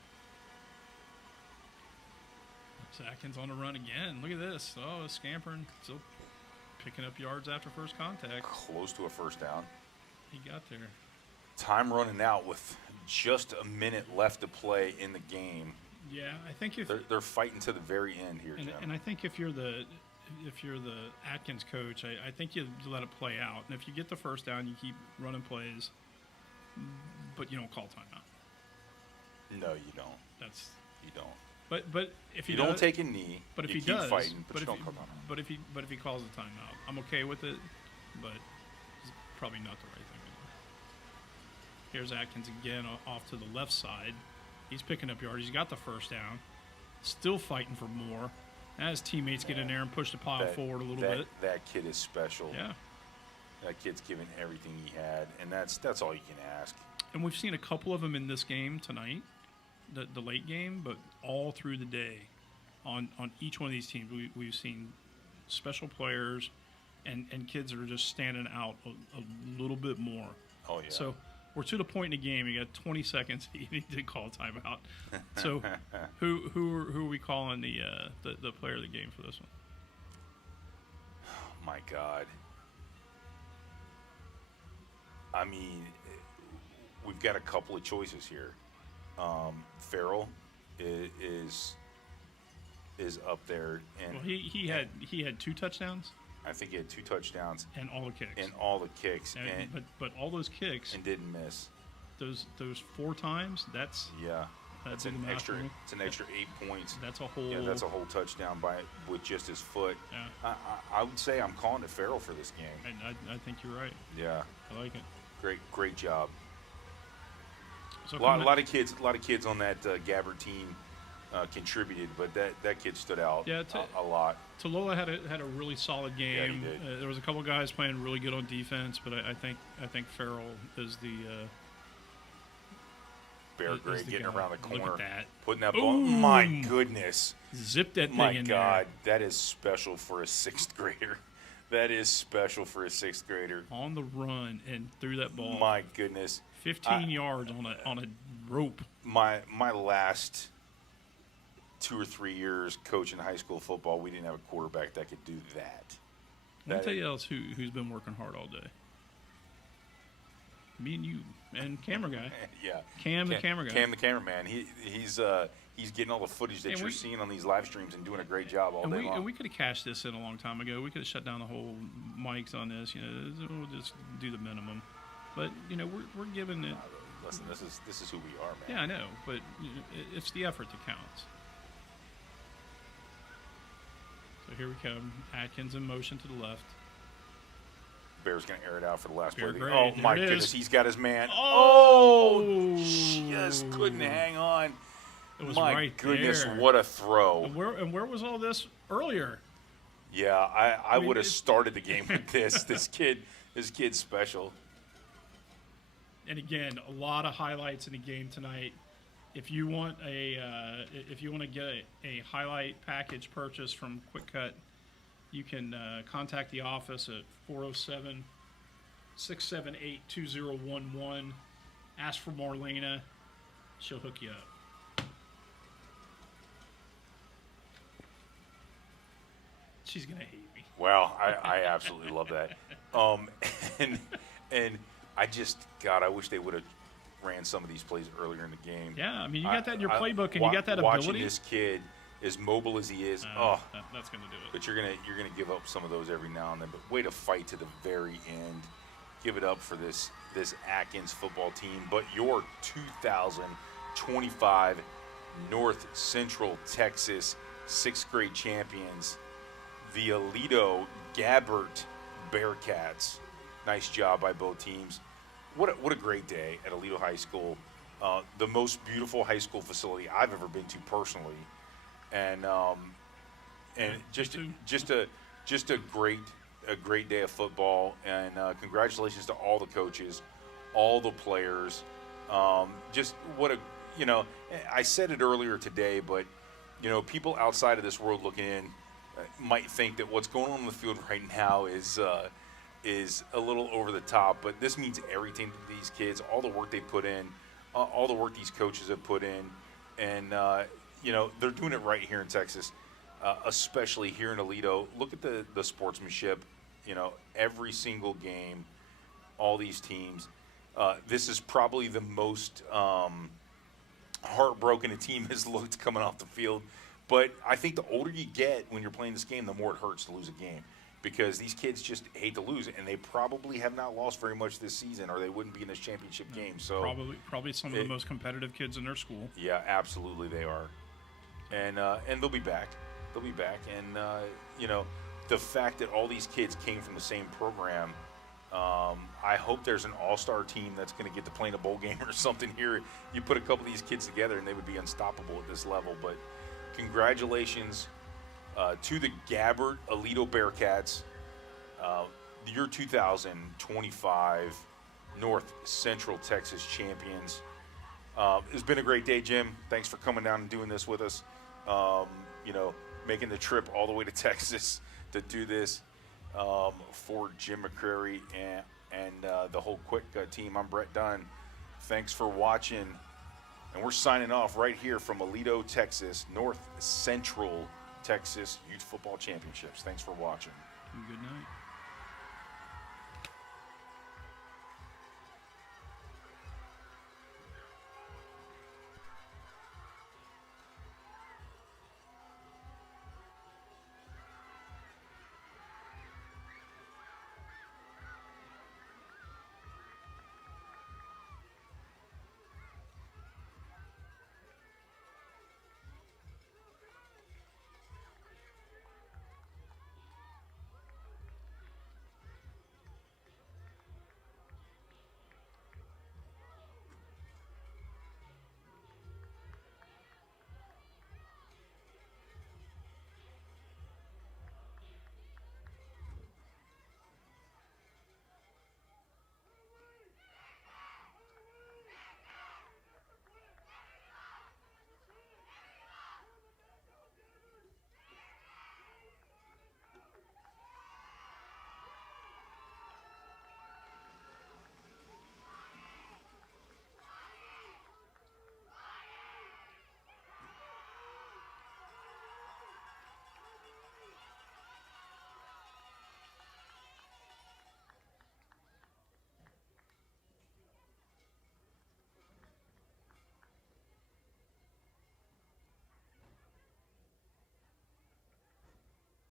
Atkins on the run again. Look at this. Oh, scampering. Still picking up yards after first contact. Close to a first down. He got there. Time running out with just a minute left to play in the game. Yeah, I think if they're fighting to the very end here, Jim. And I think if you're the if you're the Atkins coach, I think you let it play out. And if you get the first down, you keep running plays, but you don't call timeout. No, you don't. You don't. But if he you don't does, take a knee, but if you he keep does, fighting, but but you if don't he, call timeout. but if he calls a timeout, I'm okay with it. But it's probably not the right thing to do. Here's Atkins again off to the left side. He's picking up yards. He's got the first down. Still fighting for more. As teammates get in there and push the pile forward a little bit. That kid is special. Yeah. That kid's given everything he had, and that's all you can ask. And we've seen a couple of them in this game tonight, the late game, but all through the day on each one of these teams, we've seen special players and kids that are just standing out a little bit more. Oh, yeah. So we're to the point in the game. You got 20 seconds. You need to call a timeout. So who are we calling the player of the game for this one? Oh, my God. I mean, we've got a couple of choices here. Farrell is up there, and well, he had 2 touchdowns. I think he had 2 touchdowns and all the kicks. But all those kicks and didn't miss. Those 4 times. That's an extra. It's an extra 8 points. That's a whole. Yeah, that's a whole touchdown with just his foot. Yeah. I would say I'm calling it Farrell for this game. And I think you're right. Yeah. I like it. Great job. So a lot of kids on that Gabbert team contributed, but that kid stood out a lot. Talola had a really solid game. Yeah, he did. There was a couple guys playing really good on defense, but I think Farrell is the Bear Gray getting guy. Around the corner, Look at that. putting that ball. My goodness, zip that thing my in God, there. that is special for a 6th grader. That is special for a 6th grader. On the run and threw that ball. My goodness, 15 yards on a rope. My last 2 or 3 years coaching high school football, we didn't have a quarterback that could do that. Let me tell you else who's been working hard all day. Me and you and camera guy. Yeah. Cam the camera guy. Cam the cameraman. He's getting all the footage that you're seeing on these live streams and doing a great job all day long. And we could have cashed this in a long time ago. We could have shut down the whole mics on this. We'll just do the minimum. But we're giving it. Listen, this is who we are, man. Yeah, I know, but it's the effort that counts. So here we come. Atkins in motion to the left. Bear's going to air it out for the last play. Oh, my goodness. He's got his man. Oh! Just couldn't hang on. It was my right goodness, there. what a throw. And where was all this earlier? Yeah, I would have started the game with this. This kid's special. And again, a lot of highlights in the game tonight. If you want to get a highlight package purchase from QwikCut, you can contact the office at 407-678-2011. Ask for Marlena. She'll hook you up. She's going to hate me. Wow, I absolutely love that. And I I wish they would have ran some of these plays earlier in the game. Yeah, I mean, you got that in your playbook, and you got that ability. Watching this kid, as mobile as he is, that's going to do it. But you're gonna give up some of those every now and then. But way to fight to the very end. Give it up for this Atkins football team. But your 2025 North Central Texas 6th grade champions, the Aledo Gabbert Bearcats. Nice job by both teams. What a great day at Aledo High School. The most beautiful high school facility I've ever been to personally. And just a great day of football, and congratulations to all the coaches, all the players. Just what I said it earlier today, but people outside of this world looking in might think that what's going on the field right now is a little over the top, but this means everything to these kids, all the work they put in, all the work these coaches have put in, and they're doing it right here in Texas, especially here in Aledo. Look at the sportsmanship, every single game, all these teams. This is probably the most heartbroken a team has looked coming off the field But I think the older you get when you're playing this game, the more it hurts to lose a game, because these kids just hate to lose, and they probably have not lost very much this season, or they wouldn't be in this championship game. So probably some of the most competitive kids in their school. Yeah, absolutely they are, and they'll be back. They'll be back, and you know, the fact that all these kids came from the same program. I hope there's an all-star team that's going to get to play in a bowl game or something here. You put a couple of these kids together, and they would be unstoppable at this level. But congratulations to the Gabbert Aledo Bearcats, your 2025 North Central Texas champions. It's been a great day, Jim. Thanks for coming down and doing this with us. You know, making the trip all the way to Texas to do this. For Jim McCrary and the whole QwikCut team, I'm Brett Dunn. Thanks for watching, and we're signing off right here from Aledo, Texas, North Central Texas Youth Football Championships. Thanks for watching. Good night.